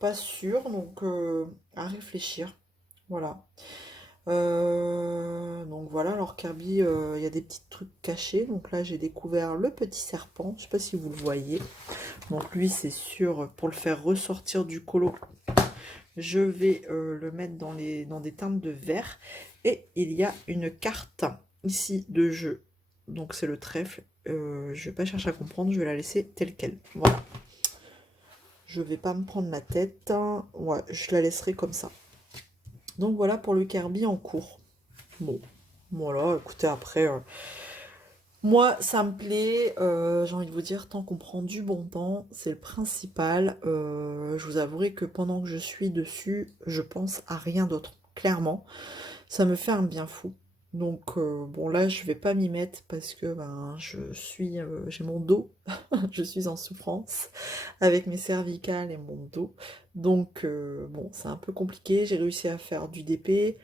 pas sûre, donc à réfléchir. Voilà. Donc voilà, alors Kirby, il y a des petits trucs cachés. Donc là, j'ai découvert le petit serpent. Je sais pas si vous le voyez. Donc lui, c'est sûr, pour le faire ressortir du colo, je vais le mettre dans des teintes de vert. Et il y a une carte ici de jeu. Donc c'est le trèfle. Je vais pas chercher à comprendre, je vais la laisser telle quelle. Voilà. Je vais pas me prendre la tête. Ouais, je la laisserai comme ça. Donc voilà pour le Kirby en cours. Bon, voilà, écoutez, après, moi, ça me plaît. J'ai envie de vous dire, tant qu'on prend du bon temps, c'est le principal. Je vous avouerai que pendant que je suis dessus, je pense à rien d'autre. Clairement, ça me fait un bien fou. Donc, bon, là, je vais pas m'y mettre parce que ben, j'ai mon dos. Je suis en souffrance avec mes cervicales et mon dos. Donc, bon, c'est un peu compliqué. J'ai réussi à faire du DP.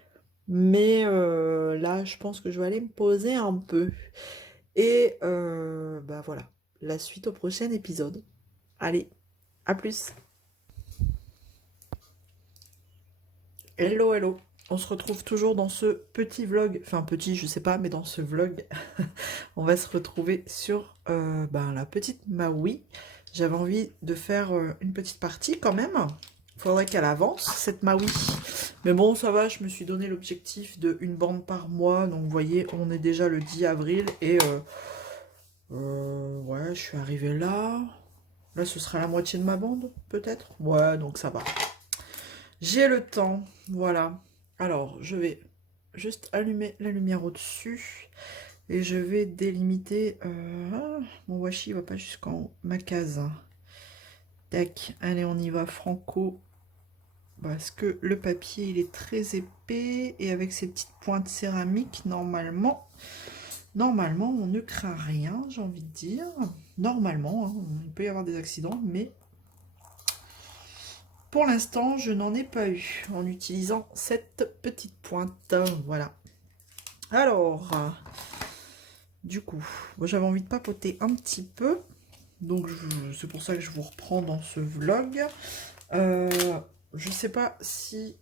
Mais là, je pense que je vais aller me poser un peu. Et bah voilà, la suite au prochain épisode. Allez, à plus. Hello, hello. On se retrouve toujours dans ce petit vlog. Enfin, petit, je sais pas, mais dans ce vlog, on va se retrouver sur ben, la petite Maui. J'avais envie de faire une petite partie quand même. Il faudrait qu'elle avance, cette Maui. Mais bon, ça va, je me suis donné l'objectif de une bande par mois. Donc, vous voyez, on est déjà le 10 avril. Et ouais, je suis arrivée là. Là, ce sera la moitié de ma bande, peut-être. Ouais, donc ça va. J'ai le temps, voilà. Alors, je vais juste allumer la lumière au-dessus. Et je vais délimiter... mon washi va pas jusqu'en ma case. Tac, allez, on y va franco. Parce que le papier, il est très épais. Et avec ces petites pointes céramiques, normalement, on ne craint rien, j'ai envie de dire. Normalement, hein, il peut y avoir des accidents, mais pour l'instant, je n'en ai pas eu en utilisant cette petite pointe. Voilà. Alors, du coup, moi j'avais envie de papoter un petit peu. Donc, c'est pour ça que je vous reprends dans ce vlog. Je sais pas si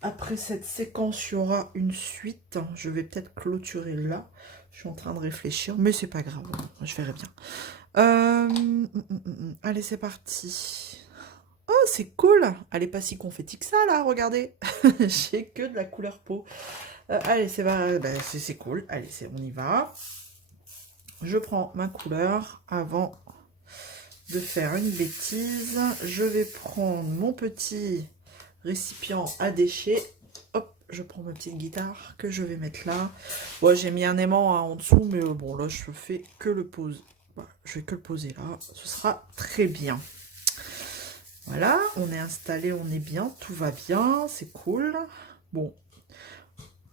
après cette séquence, il y aura une suite. Je vais peut-être clôturer là. Je suis en train de réfléchir, mais c'est pas grave. Je verrai bien. Allez, c'est parti. Oh, c'est cool. Elle est pas si confetti que ça, là, regardez. J'ai que de la couleur peau. Allez, c'est cool. Allez, on y va. Je prends ma couleur avant de faire une bêtise. Je vais prendre mon petit récipient à déchets. Hop, je prends ma petite guitare que je vais mettre là. Bon, j'ai mis un aimant hein, en dessous, mais bon, là, je fais que le pose. Voilà, je vais que le poser là. Ce sera très bien. Voilà, on est installé, on est bien, tout va bien, c'est cool. Bon,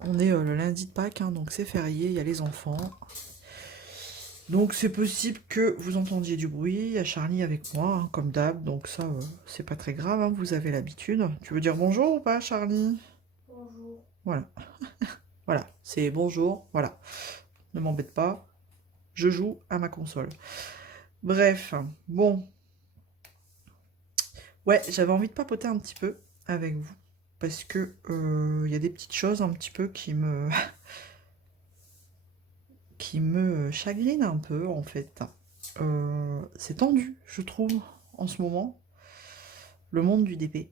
on est le lundi de Pâques, hein, donc c'est férié, il y a les enfants. Donc c'est possible que vous entendiez du bruit, il y a Charlie avec moi, hein, comme d'hab, donc ça, c'est pas très grave, hein, vous avez l'habitude. Tu veux dire bonjour ou pas, Charlie? Bonjour. Voilà, voilà, c'est bonjour, voilà. Ne m'embête pas, je joue à ma console. Bref, bon. Ouais, j'avais envie de papoter un petit peu avec vous, parce que il y a des petites choses un petit peu qui me... qui me chagrine un peu en fait. C'est tendu, je trouve, en ce moment, le monde du DP,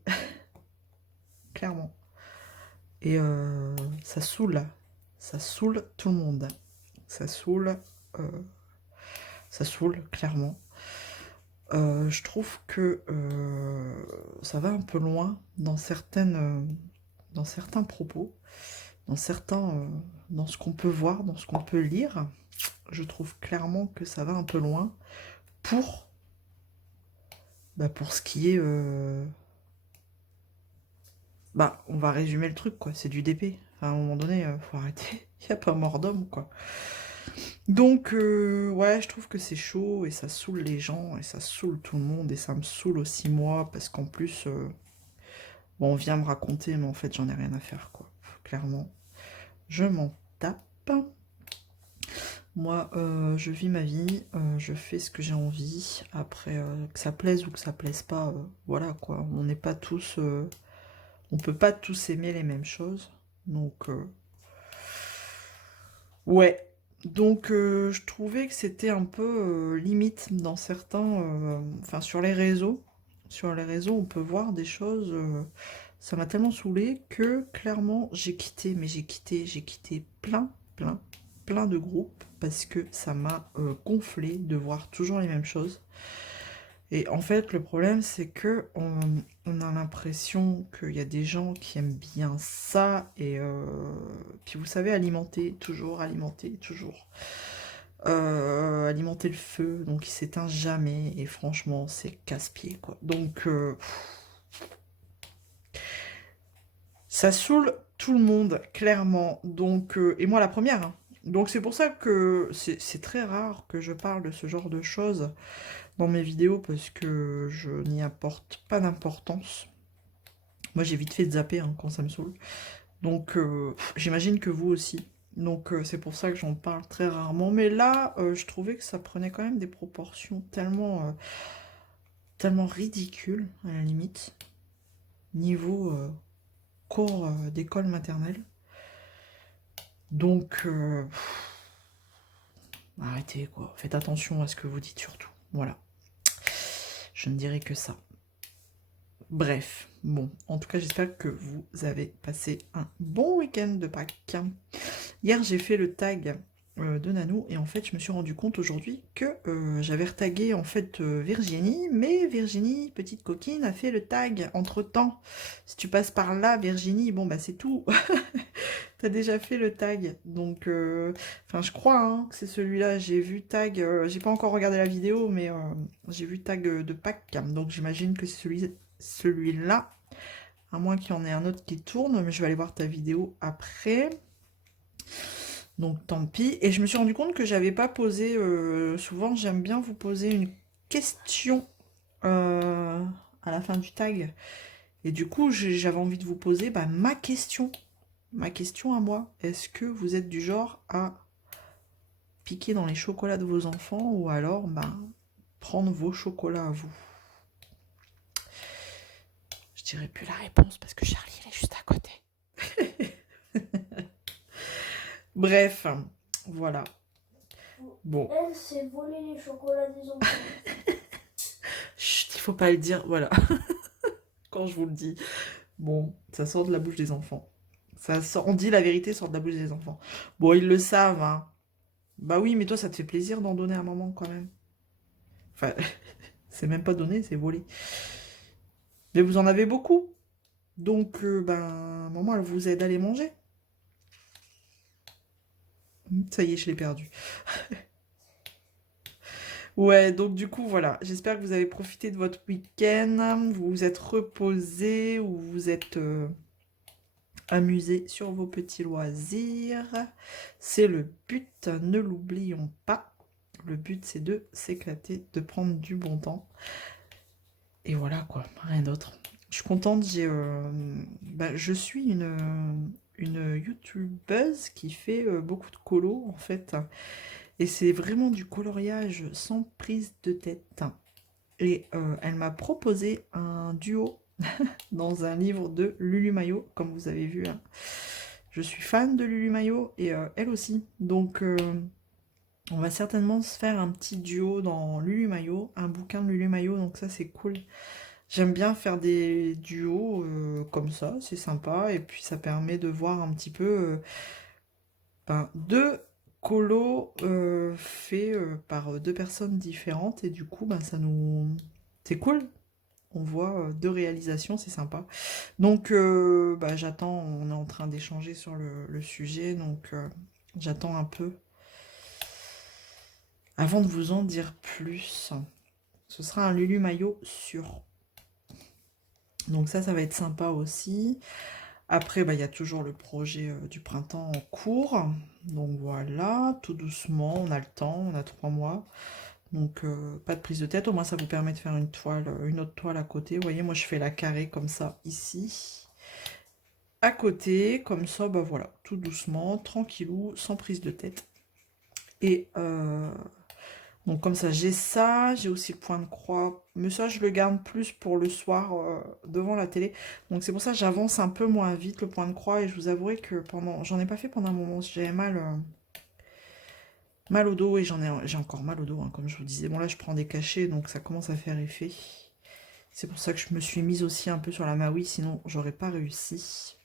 clairement. Et ça saoule tout le monde. Ça saoule, clairement. Je trouve que ça va un peu loin dans dans certains propos, dans dans ce qu'on peut voir, dans ce qu'on peut lire. Je trouve clairement que ça va un peu loin pour pour ce qui est... on va résumer le truc, quoi. C'est du DP. Enfin, à un moment donné, faut arrêter. Il n'y a pas mort d'homme, quoi. Donc, ouais, je trouve que c'est chaud et ça saoule les gens et ça saoule tout le monde et ça me saoule aussi moi parce qu'en plus, bon, on vient me raconter, mais en fait, j'en ai rien à faire, quoi. Clairement, je m'en tape. Moi, je vis ma vie, je fais ce que j'ai envie. Après, que ça plaise ou que ça plaise pas, voilà, quoi. On n'est pas tous... on peut pas tous aimer les mêmes choses. Donc, ouais. Donc, je trouvais que c'était un peu limite dans certains... Enfin, sur les réseaux. Sur les réseaux, on peut voir des choses... ça m'a tellement saoulée que, clairement, mais j'ai quitté plein de groupes parce que ça m'a gonflé de voir toujours les mêmes choses. Et en fait, le problème, c'est que on a l'impression qu'il y a des gens qui aiment bien ça, et puis vous savez, alimenter, toujours, alimenter le feu, donc il s'éteint jamais, et franchement, c'est casse-pied, quoi. Donc, ça saoule tout le monde, clairement, donc, et moi la première, hein. Donc c'est pour ça que c'est très rare que je parle de ce genre de choses dans mes vidéos parce que je n'y apporte pas d'importance. Moi j'ai vite fait de zapper hein, quand ça me saoule. Donc j'imagine que vous aussi. Donc c'est pour ça que j'en parle très rarement. Mais là, je trouvais que ça prenait quand même des proportions tellement ridicules à la limite. Niveau cours d'école maternelle. Donc arrêtez quoi. Faites attention à ce que vous dites surtout. Voilà. Je ne dirai que ça. Bref, bon, en tout cas, j'espère que vous avez passé un bon week-end de Pâques. Hier, j'ai fait le tag de Nanou et en fait, je me suis rendu compte aujourd'hui que j'avais retagué en fait Virginie, mais Virginie, petite coquine, a fait le tag entre-temps. Si tu passes par là, Virginie, bon, bah c'est tout. T'as déjà fait le tag, donc, enfin, je crois hein, que c'est celui-là. J'ai vu tag, j'ai pas encore regardé la vidéo, mais j'ai vu tag de Pâques, donc j'imagine que c'est celui-là, à moins qu'il y en ait un autre qui tourne, mais je vais aller voir ta vidéo après. Donc tant pis. Et je me suis rendu compte que j'avais pas posé, souvent j'aime bien vous poser une question à la fin du tag. Et du coup, j'avais envie de vous poser bah, ma question. Ma question à moi. Est-ce que vous êtes du genre à piquer dans les chocolats de vos enfants ou alors bah, prendre vos chocolats à vous? Je dirais plus la réponse parce que Charlie, elle est juste à côté. Bref, voilà. Bon. Elle s'est volé les chocolats des enfants. Chut, il faut pas le dire, voilà. Quand je vous le dis. Bon, ça sort de la bouche des enfants. Ça sort, on dit la vérité sort de la bouche des enfants. Bon, ils le savent, hein. Bah oui, mais toi, ça te fait plaisir d'en donner à maman quand même. Enfin, c'est même pas donné, c'est volé. Mais vous en avez beaucoup. Donc, ben, maman, elle vous aide à les manger. Ça y est, je l'ai perdu. Ouais, donc du coup, voilà. J'espère que vous avez profité de votre week-end. Vous vous êtes reposé ou vous êtes amusé sur vos petits loisirs. C'est le but, ne l'oublions pas. Le but, c'est de s'éclater, de prendre du bon temps. Et voilà, quoi, rien d'autre. Je suis contente, je suis une youtubeuse qui fait beaucoup de colo, en fait. Et c'est vraiment du coloriage sans prise de tête. Et elle m'a proposé un duo dans un livre de Lulu Maillot, comme vous avez vu. Hein. Je suis fan de Lulu Maillot et elle aussi. Donc on va certainement se faire un petit duo dans Lulu Maillot, un bouquin de Lulu Maillot, donc ça c'est cool. J'aime bien faire des duos comme ça, c'est sympa, et puis ça permet de voir un petit peu deux colos faits par deux personnes différentes, et du coup ça nous... C'est cool, on voit deux réalisations, c'est sympa. Donc j'attends, on est en train d'échanger sur le sujet, donc j'attends un peu avant de vous en dire plus. Ce sera un Lulu Maillot sûr. Donc ça va être sympa aussi. Après, il y a toujours le projet du printemps en cours. Donc voilà, tout doucement, on a le temps, on a 3 mois. Donc pas de prise de tête, au moins ça vous permet de faire une toile, une autre toile à côté. Vous voyez, moi je fais la carrée comme ça, ici. À côté, comme ça, voilà, tout doucement, tranquillou, sans prise de tête. Et donc comme ça, j'ai ça, j'ai aussi le point de croix. Mais ça, je le garde plus pour le soir devant la télé. Donc c'est pour ça que j'avance un peu moins vite le point de croix. Et je vous avouerai que j'en ai pas fait pendant un moment. J'avais mal au dos et j'ai encore mal au dos, hein, comme je vous disais. Bon là, je prends des cachets, donc ça commence à faire effet. C'est pour ça que je me suis mise aussi un peu sur la Maui, sinon j'aurais pas réussi.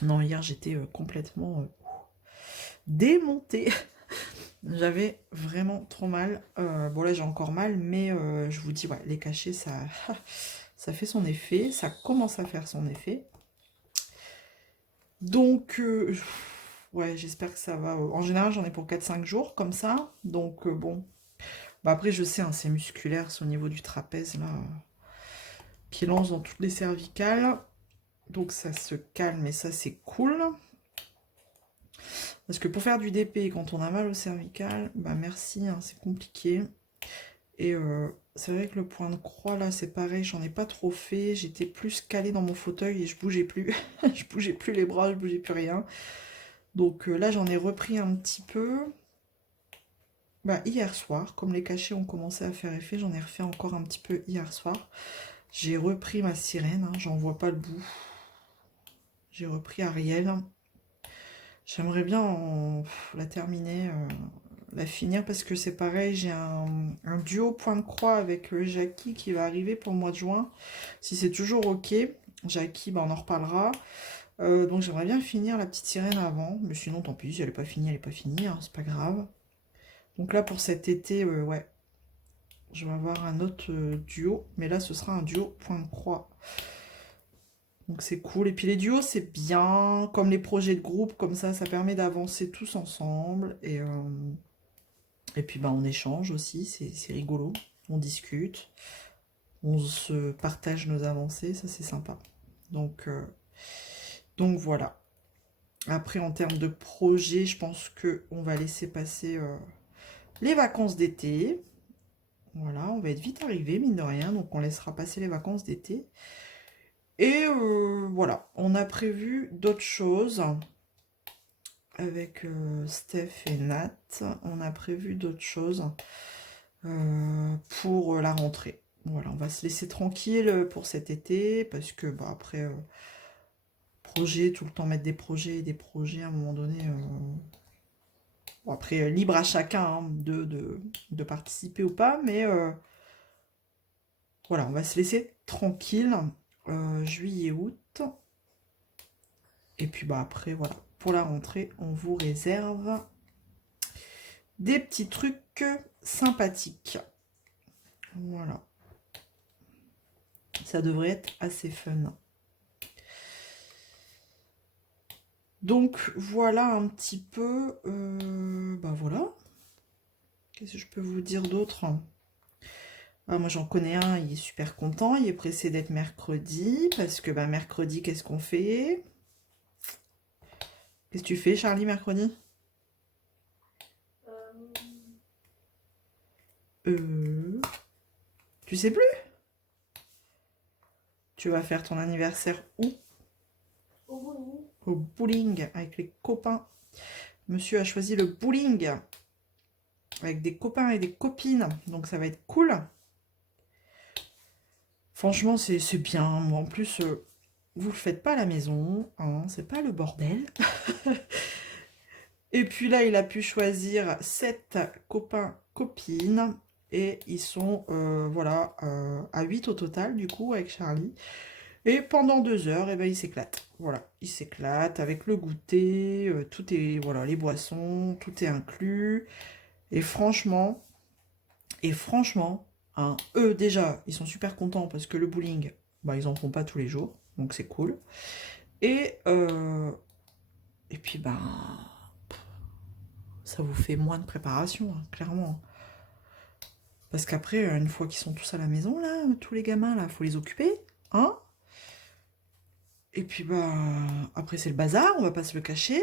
Non, hier j'étais complètement démontée. J'avais vraiment trop mal. Bon là j'ai encore mal, mais je vous dis, ouais, les cachets, ça fait son effet. Ça commence à faire son effet. Donc, ouais, j'espère que ça va. En général, j'en ai pour 4-5 jours, comme ça. Donc, bon. Après, je sais, hein, c'est musculaire, c'est au niveau du trapèze, là, qui lance dans toutes les cervicales. Donc, ça se calme et ça, c'est cool. Parce que pour faire du DP, quand on a mal au cervical, merci, hein, c'est compliqué. Et c'est vrai que le point de croix, là, c'est pareil, j'en ai pas trop fait. J'étais plus calée dans mon fauteuil et je bougeais plus. Je bougeais plus les bras, je bougeais plus rien. Donc là, j'en ai repris un petit peu. Hier soir, comme les cachets ont commencé à faire effet, j'en ai refait encore un petit peu hier soir. J'ai repris ma sirène, hein, j'en vois pas le bout. J'ai repris Ariel. J'aimerais bien la terminer, la finir, parce que c'est pareil, j'ai un duo point de croix avec Jackie qui va arriver pour le mois de juin. Si c'est toujours ok, Jackie, on en reparlera. Donc j'aimerais bien finir la petite sirène avant, mais sinon tant pis, si elle n'est pas finie, elle n'est pas finie, hein, c'est pas grave. Donc là pour cet été, ouais, je vais avoir un autre duo, mais là ce sera un duo point de croix. Donc c'est cool. Et puis les duos, c'est bien, comme les projets de groupe, comme ça permet d'avancer tous ensemble. Et puis on échange aussi, c'est rigolo. On discute, on se partage nos avancées, ça c'est sympa. Donc voilà. Après, en termes de projet, je pense qu'on va laisser passer les vacances d'été. Voilà, on va être vite arrivé, mine de rien, donc on laissera passer les vacances d'été. Et voilà, on a prévu d'autres choses avec Steph et Nat. On a prévu d'autres choses pour la rentrée. Voilà, on va se laisser tranquille pour cet été parce que bah, après, projet, tout le temps mettre des projets à un moment donné. Bon, après, libre à chacun hein, de participer ou pas, mais voilà, on va se laisser tranquille. Juillet, août. Et puis bah après, voilà, pour la rentrée, on vous réserve des petits trucs sympathiques. Voilà. Ça devrait être assez fun. Donc voilà un petit peu, bah voilà. Qu'est-ce que je peux vous dire d'autre? Ah, moi j'en connais un, il est super content, il est pressé d'être mercredi, parce que bah, mercredi, qu'est-ce qu'on fait? Qu'est-ce que tu fais, Charlie, mercredi? Euh... Tu sais plus? Tu vas faire ton anniversaire où? Au bowling. Au bowling, avec les copains. Monsieur a choisi le bowling, avec des copains et des copines, donc ça va être cool. Franchement, c'est bien. Moi, en plus, vous le faites pas à la maison, hein, c'est pas le bordel. Et puis là, il a pu choisir 7 copains, copines. Et ils sont, voilà, à 8 au total, du coup, avec Charlie. Et pendant 2 heures, eh ben, il s'éclate. Voilà, il s'éclate avec le goûter, tout est, voilà, les boissons, tout est inclus. Et franchement, hein, eux, déjà, ils sont super contents parce que le bowling, bah, ils en font pas tous les jours. Donc c'est cool. Et, puis, bah, ça vous fait moins de préparation, hein, clairement. Parce qu'après, une fois qu'ils sont tous à la maison, là, tous les gamins, là, faut les occuper, hein. Et puis, bah, après, c'est le bazar, on va pas se le cacher.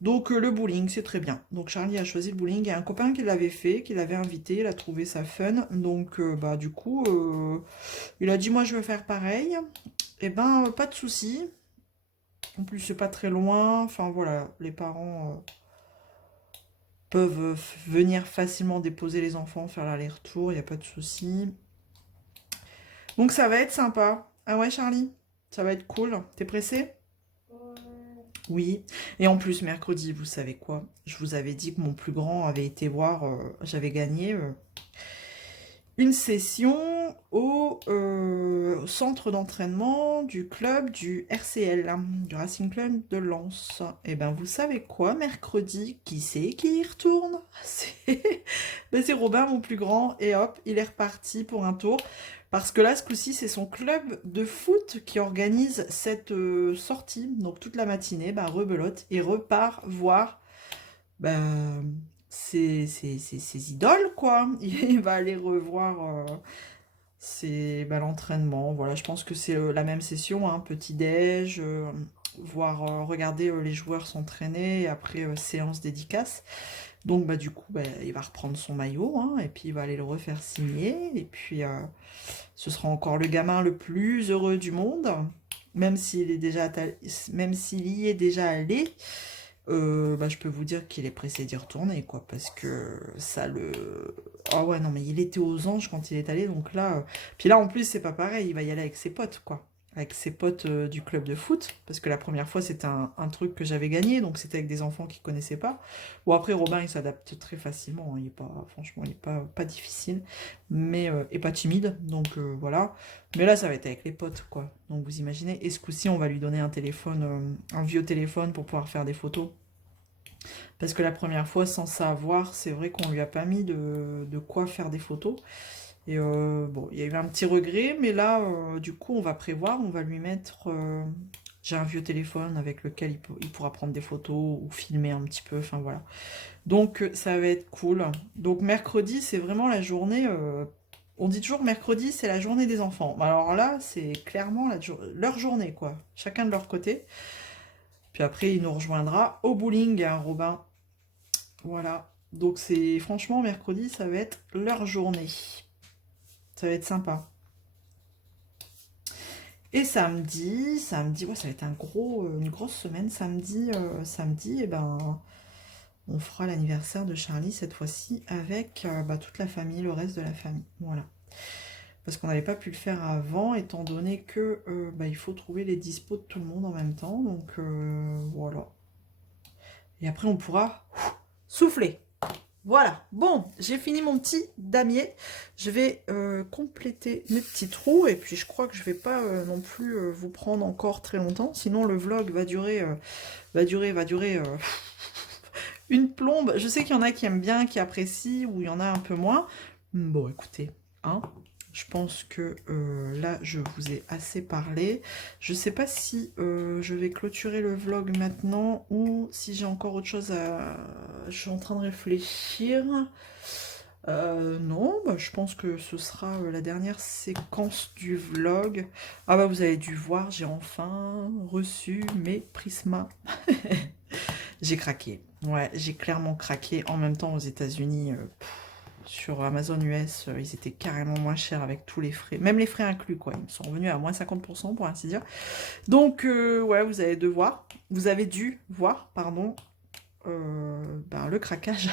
Donc, le bowling, c'est très bien. Donc, Charlie a choisi le bowling. Il y a un copain qui l'avait fait, qui l'avait invité, il a trouvé ça fun. Donc, bah, du coup, il a dit, moi, je veux faire pareil. Et ben, pas de souci. En plus, c'est pas très loin. Enfin, voilà, les parents peuvent venir facilement déposer les enfants, faire l'aller-retour, il n'y a pas de souci. Donc ça va être sympa. Ah ouais, Charlie? Ça va être cool. T'es pressé? Oui. Et en plus, mercredi, vous savez quoi? Je vous avais dit que mon plus grand avait été voir, j'avais gagné une session au centre d'entraînement du club du RCL, hein, du Racing Club de Lens. Et ben vous savez quoi, mercredi, qui c'est qui y retourne? C'est Robin, mon plus grand, et hop, il est reparti pour un tour. Parce que là, ce coup-ci, c'est son club de foot qui organise cette sortie. Donc toute la matinée, bah, rebelote et repart voir bah, ses idoles, quoi. Il va aller revoir l'entraînement. Voilà, je pense que c'est la même session, hein, petit-déj, voir, regarder les joueurs s'entraîner, et après séance dédicace. Donc bah du coup, bah, il va reprendre son maillot, hein, et puis il va aller le refaire signer, et puis ce sera encore le gamin le plus heureux du monde, même s'il est même s'il y est déjà allé. Bah, je peux vous dire qu'il est pressé d'y retourner, quoi, parce que ça le... Ah ouais, non, mais il était aux anges quand il est allé, donc là... Puis là, en plus, c'est pas pareil, il va y aller avec ses potes, quoi. Avec ses potes du club de foot, parce que la première fois, c'était un truc que j'avais gagné, donc c'était avec des enfants qu'il connaissait pas. Bon, après, Robin, il s'adapte très facilement, hein, il est pas... Franchement, il est pas difficile, mais... et pas timide, donc voilà. Mais là, ça va être avec les potes, quoi. Donc vous imaginez, et ce coup-ci, on va lui donner un téléphone, un vieux téléphone pour pouvoir faire des photos. Parce que la première fois, sans savoir, c'est vrai qu'on lui a pas mis de quoi faire des photos. Et bon, il y a eu un petit regret, mais là, du coup, on va prévoir, on va lui mettre... j'ai un vieux téléphone avec lequel il pourra prendre des photos ou filmer un petit peu, enfin voilà. Donc ça va être cool. Donc mercredi, c'est vraiment la journée... on dit toujours mercredi, c'est la journée des enfants. Alors là, c'est clairement leur journée, quoi. Chacun de leur côté. Puis après, il nous rejoindra au bowling, hein, Robin. Voilà. Donc c'est franchement mercredi, ça va être leur journée. Ça va être sympa. Et samedi, ouais, ça va être une grosse semaine. Samedi, eh ben, on fera l'anniversaire de Charlie cette fois-ci avec toute la famille, le reste de la famille. Voilà. Parce qu'on n'avait pas pu le faire avant, étant donné que il faut trouver les dispos de tout le monde en même temps. Donc voilà. Et après, on pourra souffler. Voilà, bon, j'ai fini mon petit damier. Je vais compléter mes petits trous et puis je crois que je vais pas non plus vous prendre encore très longtemps. Sinon, le vlog va durer une plombe. Je sais qu'il y en a qui aiment bien, qui apprécient, ou il y en a un peu moins. Bon, écoutez, hein, je pense que là, je vous ai assez parlé. Je sais pas si je vais clôturer le vlog maintenant ou si j'ai encore autre chose à... Je suis en train de réfléchir. Non, je pense que ce sera la dernière séquence du vlog. Ah bah vous avez dû voir, j'ai enfin reçu mes Prisma. J'ai craqué. Ouais, j'ai clairement craqué. En même temps, aux États-Unis, sur Amazon US, ils étaient carrément moins chers avec tous les frais. Même les frais inclus, quoi. Ils sont revenus à moins 50% pour ainsi dire. Donc, ouais, vous avez dû voir, pardon, le craquage.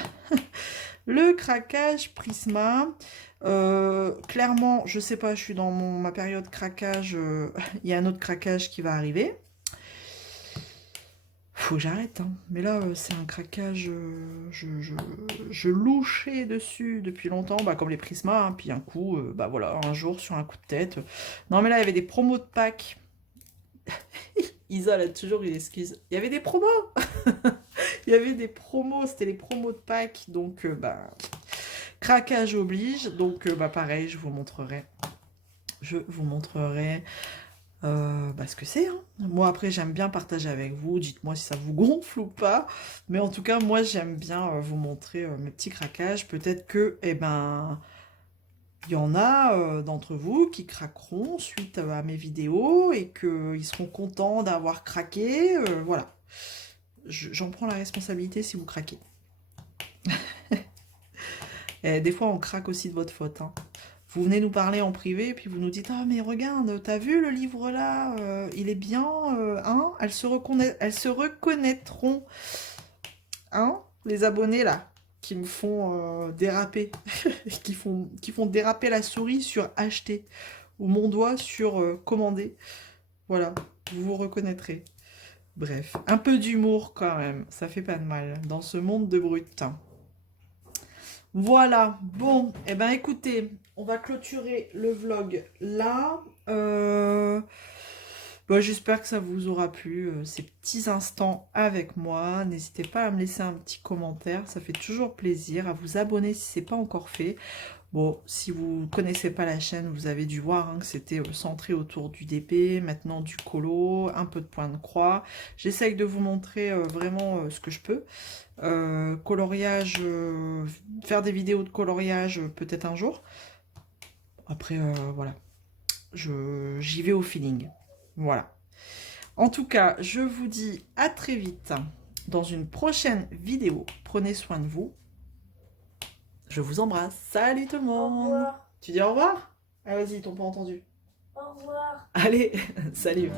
Le craquage Prisma. Clairement, je sais pas, je suis dans ma période craquage. Il y a un autre craquage qui va arriver. Faut que j'arrête, hein. Mais là, c'est un craquage. Je louchais dessus depuis longtemps, comme les Prisma. Hein, puis un coup, voilà, un jour sur un coup de tête. Non, mais là, il y avait des promos de Pâques. Isa, elle a toujours une excuse. Il y avait des promos. Il y avait des promos, c'était les promos de Pâques. Donc, craquage oblige. Donc, pareil, je vous montrerai. Je vous montrerai ce que c'est. Hein. Moi, après, j'aime bien partager avec vous. Dites-moi si ça vous gonfle ou pas. Mais en tout cas, moi, j'aime bien vous montrer mes petits craquages. Peut-être que, il y en a d'entre vous qui craqueront suite à mes vidéos et qu'ils seront contents d'avoir craqué. Voilà. J'en prends la responsabilité si vous craquez. Et des fois, on craque aussi de votre faute. Hein. Vous venez nous parler en privé, puis vous nous dites « Ah, mais regarde, t'as vu le livre là il est bien, hein ?» Elles se reconnaîtront, hein, les abonnés là, qui me font déraper, qui font déraper la souris sur « Acheter » ou mon doigt sur « Commander ». Voilà, vous vous reconnaîtrez. Bref, un peu d'humour quand même, ça fait pas de mal, dans ce monde de brutes. Voilà, bon, écoutez, on va clôturer le vlog là. J'espère que ça vous aura plu, ces petits instants avec moi. N'hésitez pas à me laisser un petit commentaire, ça fait toujours plaisir. À vous abonner si ce n'est pas encore fait. Bon, si vous ne connaissez pas la chaîne, vous avez dû voir que c'était centré autour du DP, maintenant du colo, un peu de point de croix. J'essaye de vous montrer vraiment ce que je peux. Coloriage, faire des vidéos de coloriage peut-être un jour. Après, voilà, j'y vais au feeling. Voilà. En tout cas, je vous dis à très vite dans une prochaine vidéo. Prenez soin de vous. Je vous embrasse. Salut tout le monde. Au revoir. Tu dis au revoir? Ah vas-y, ils t'ont pas entendu. Au revoir. Allez, salut.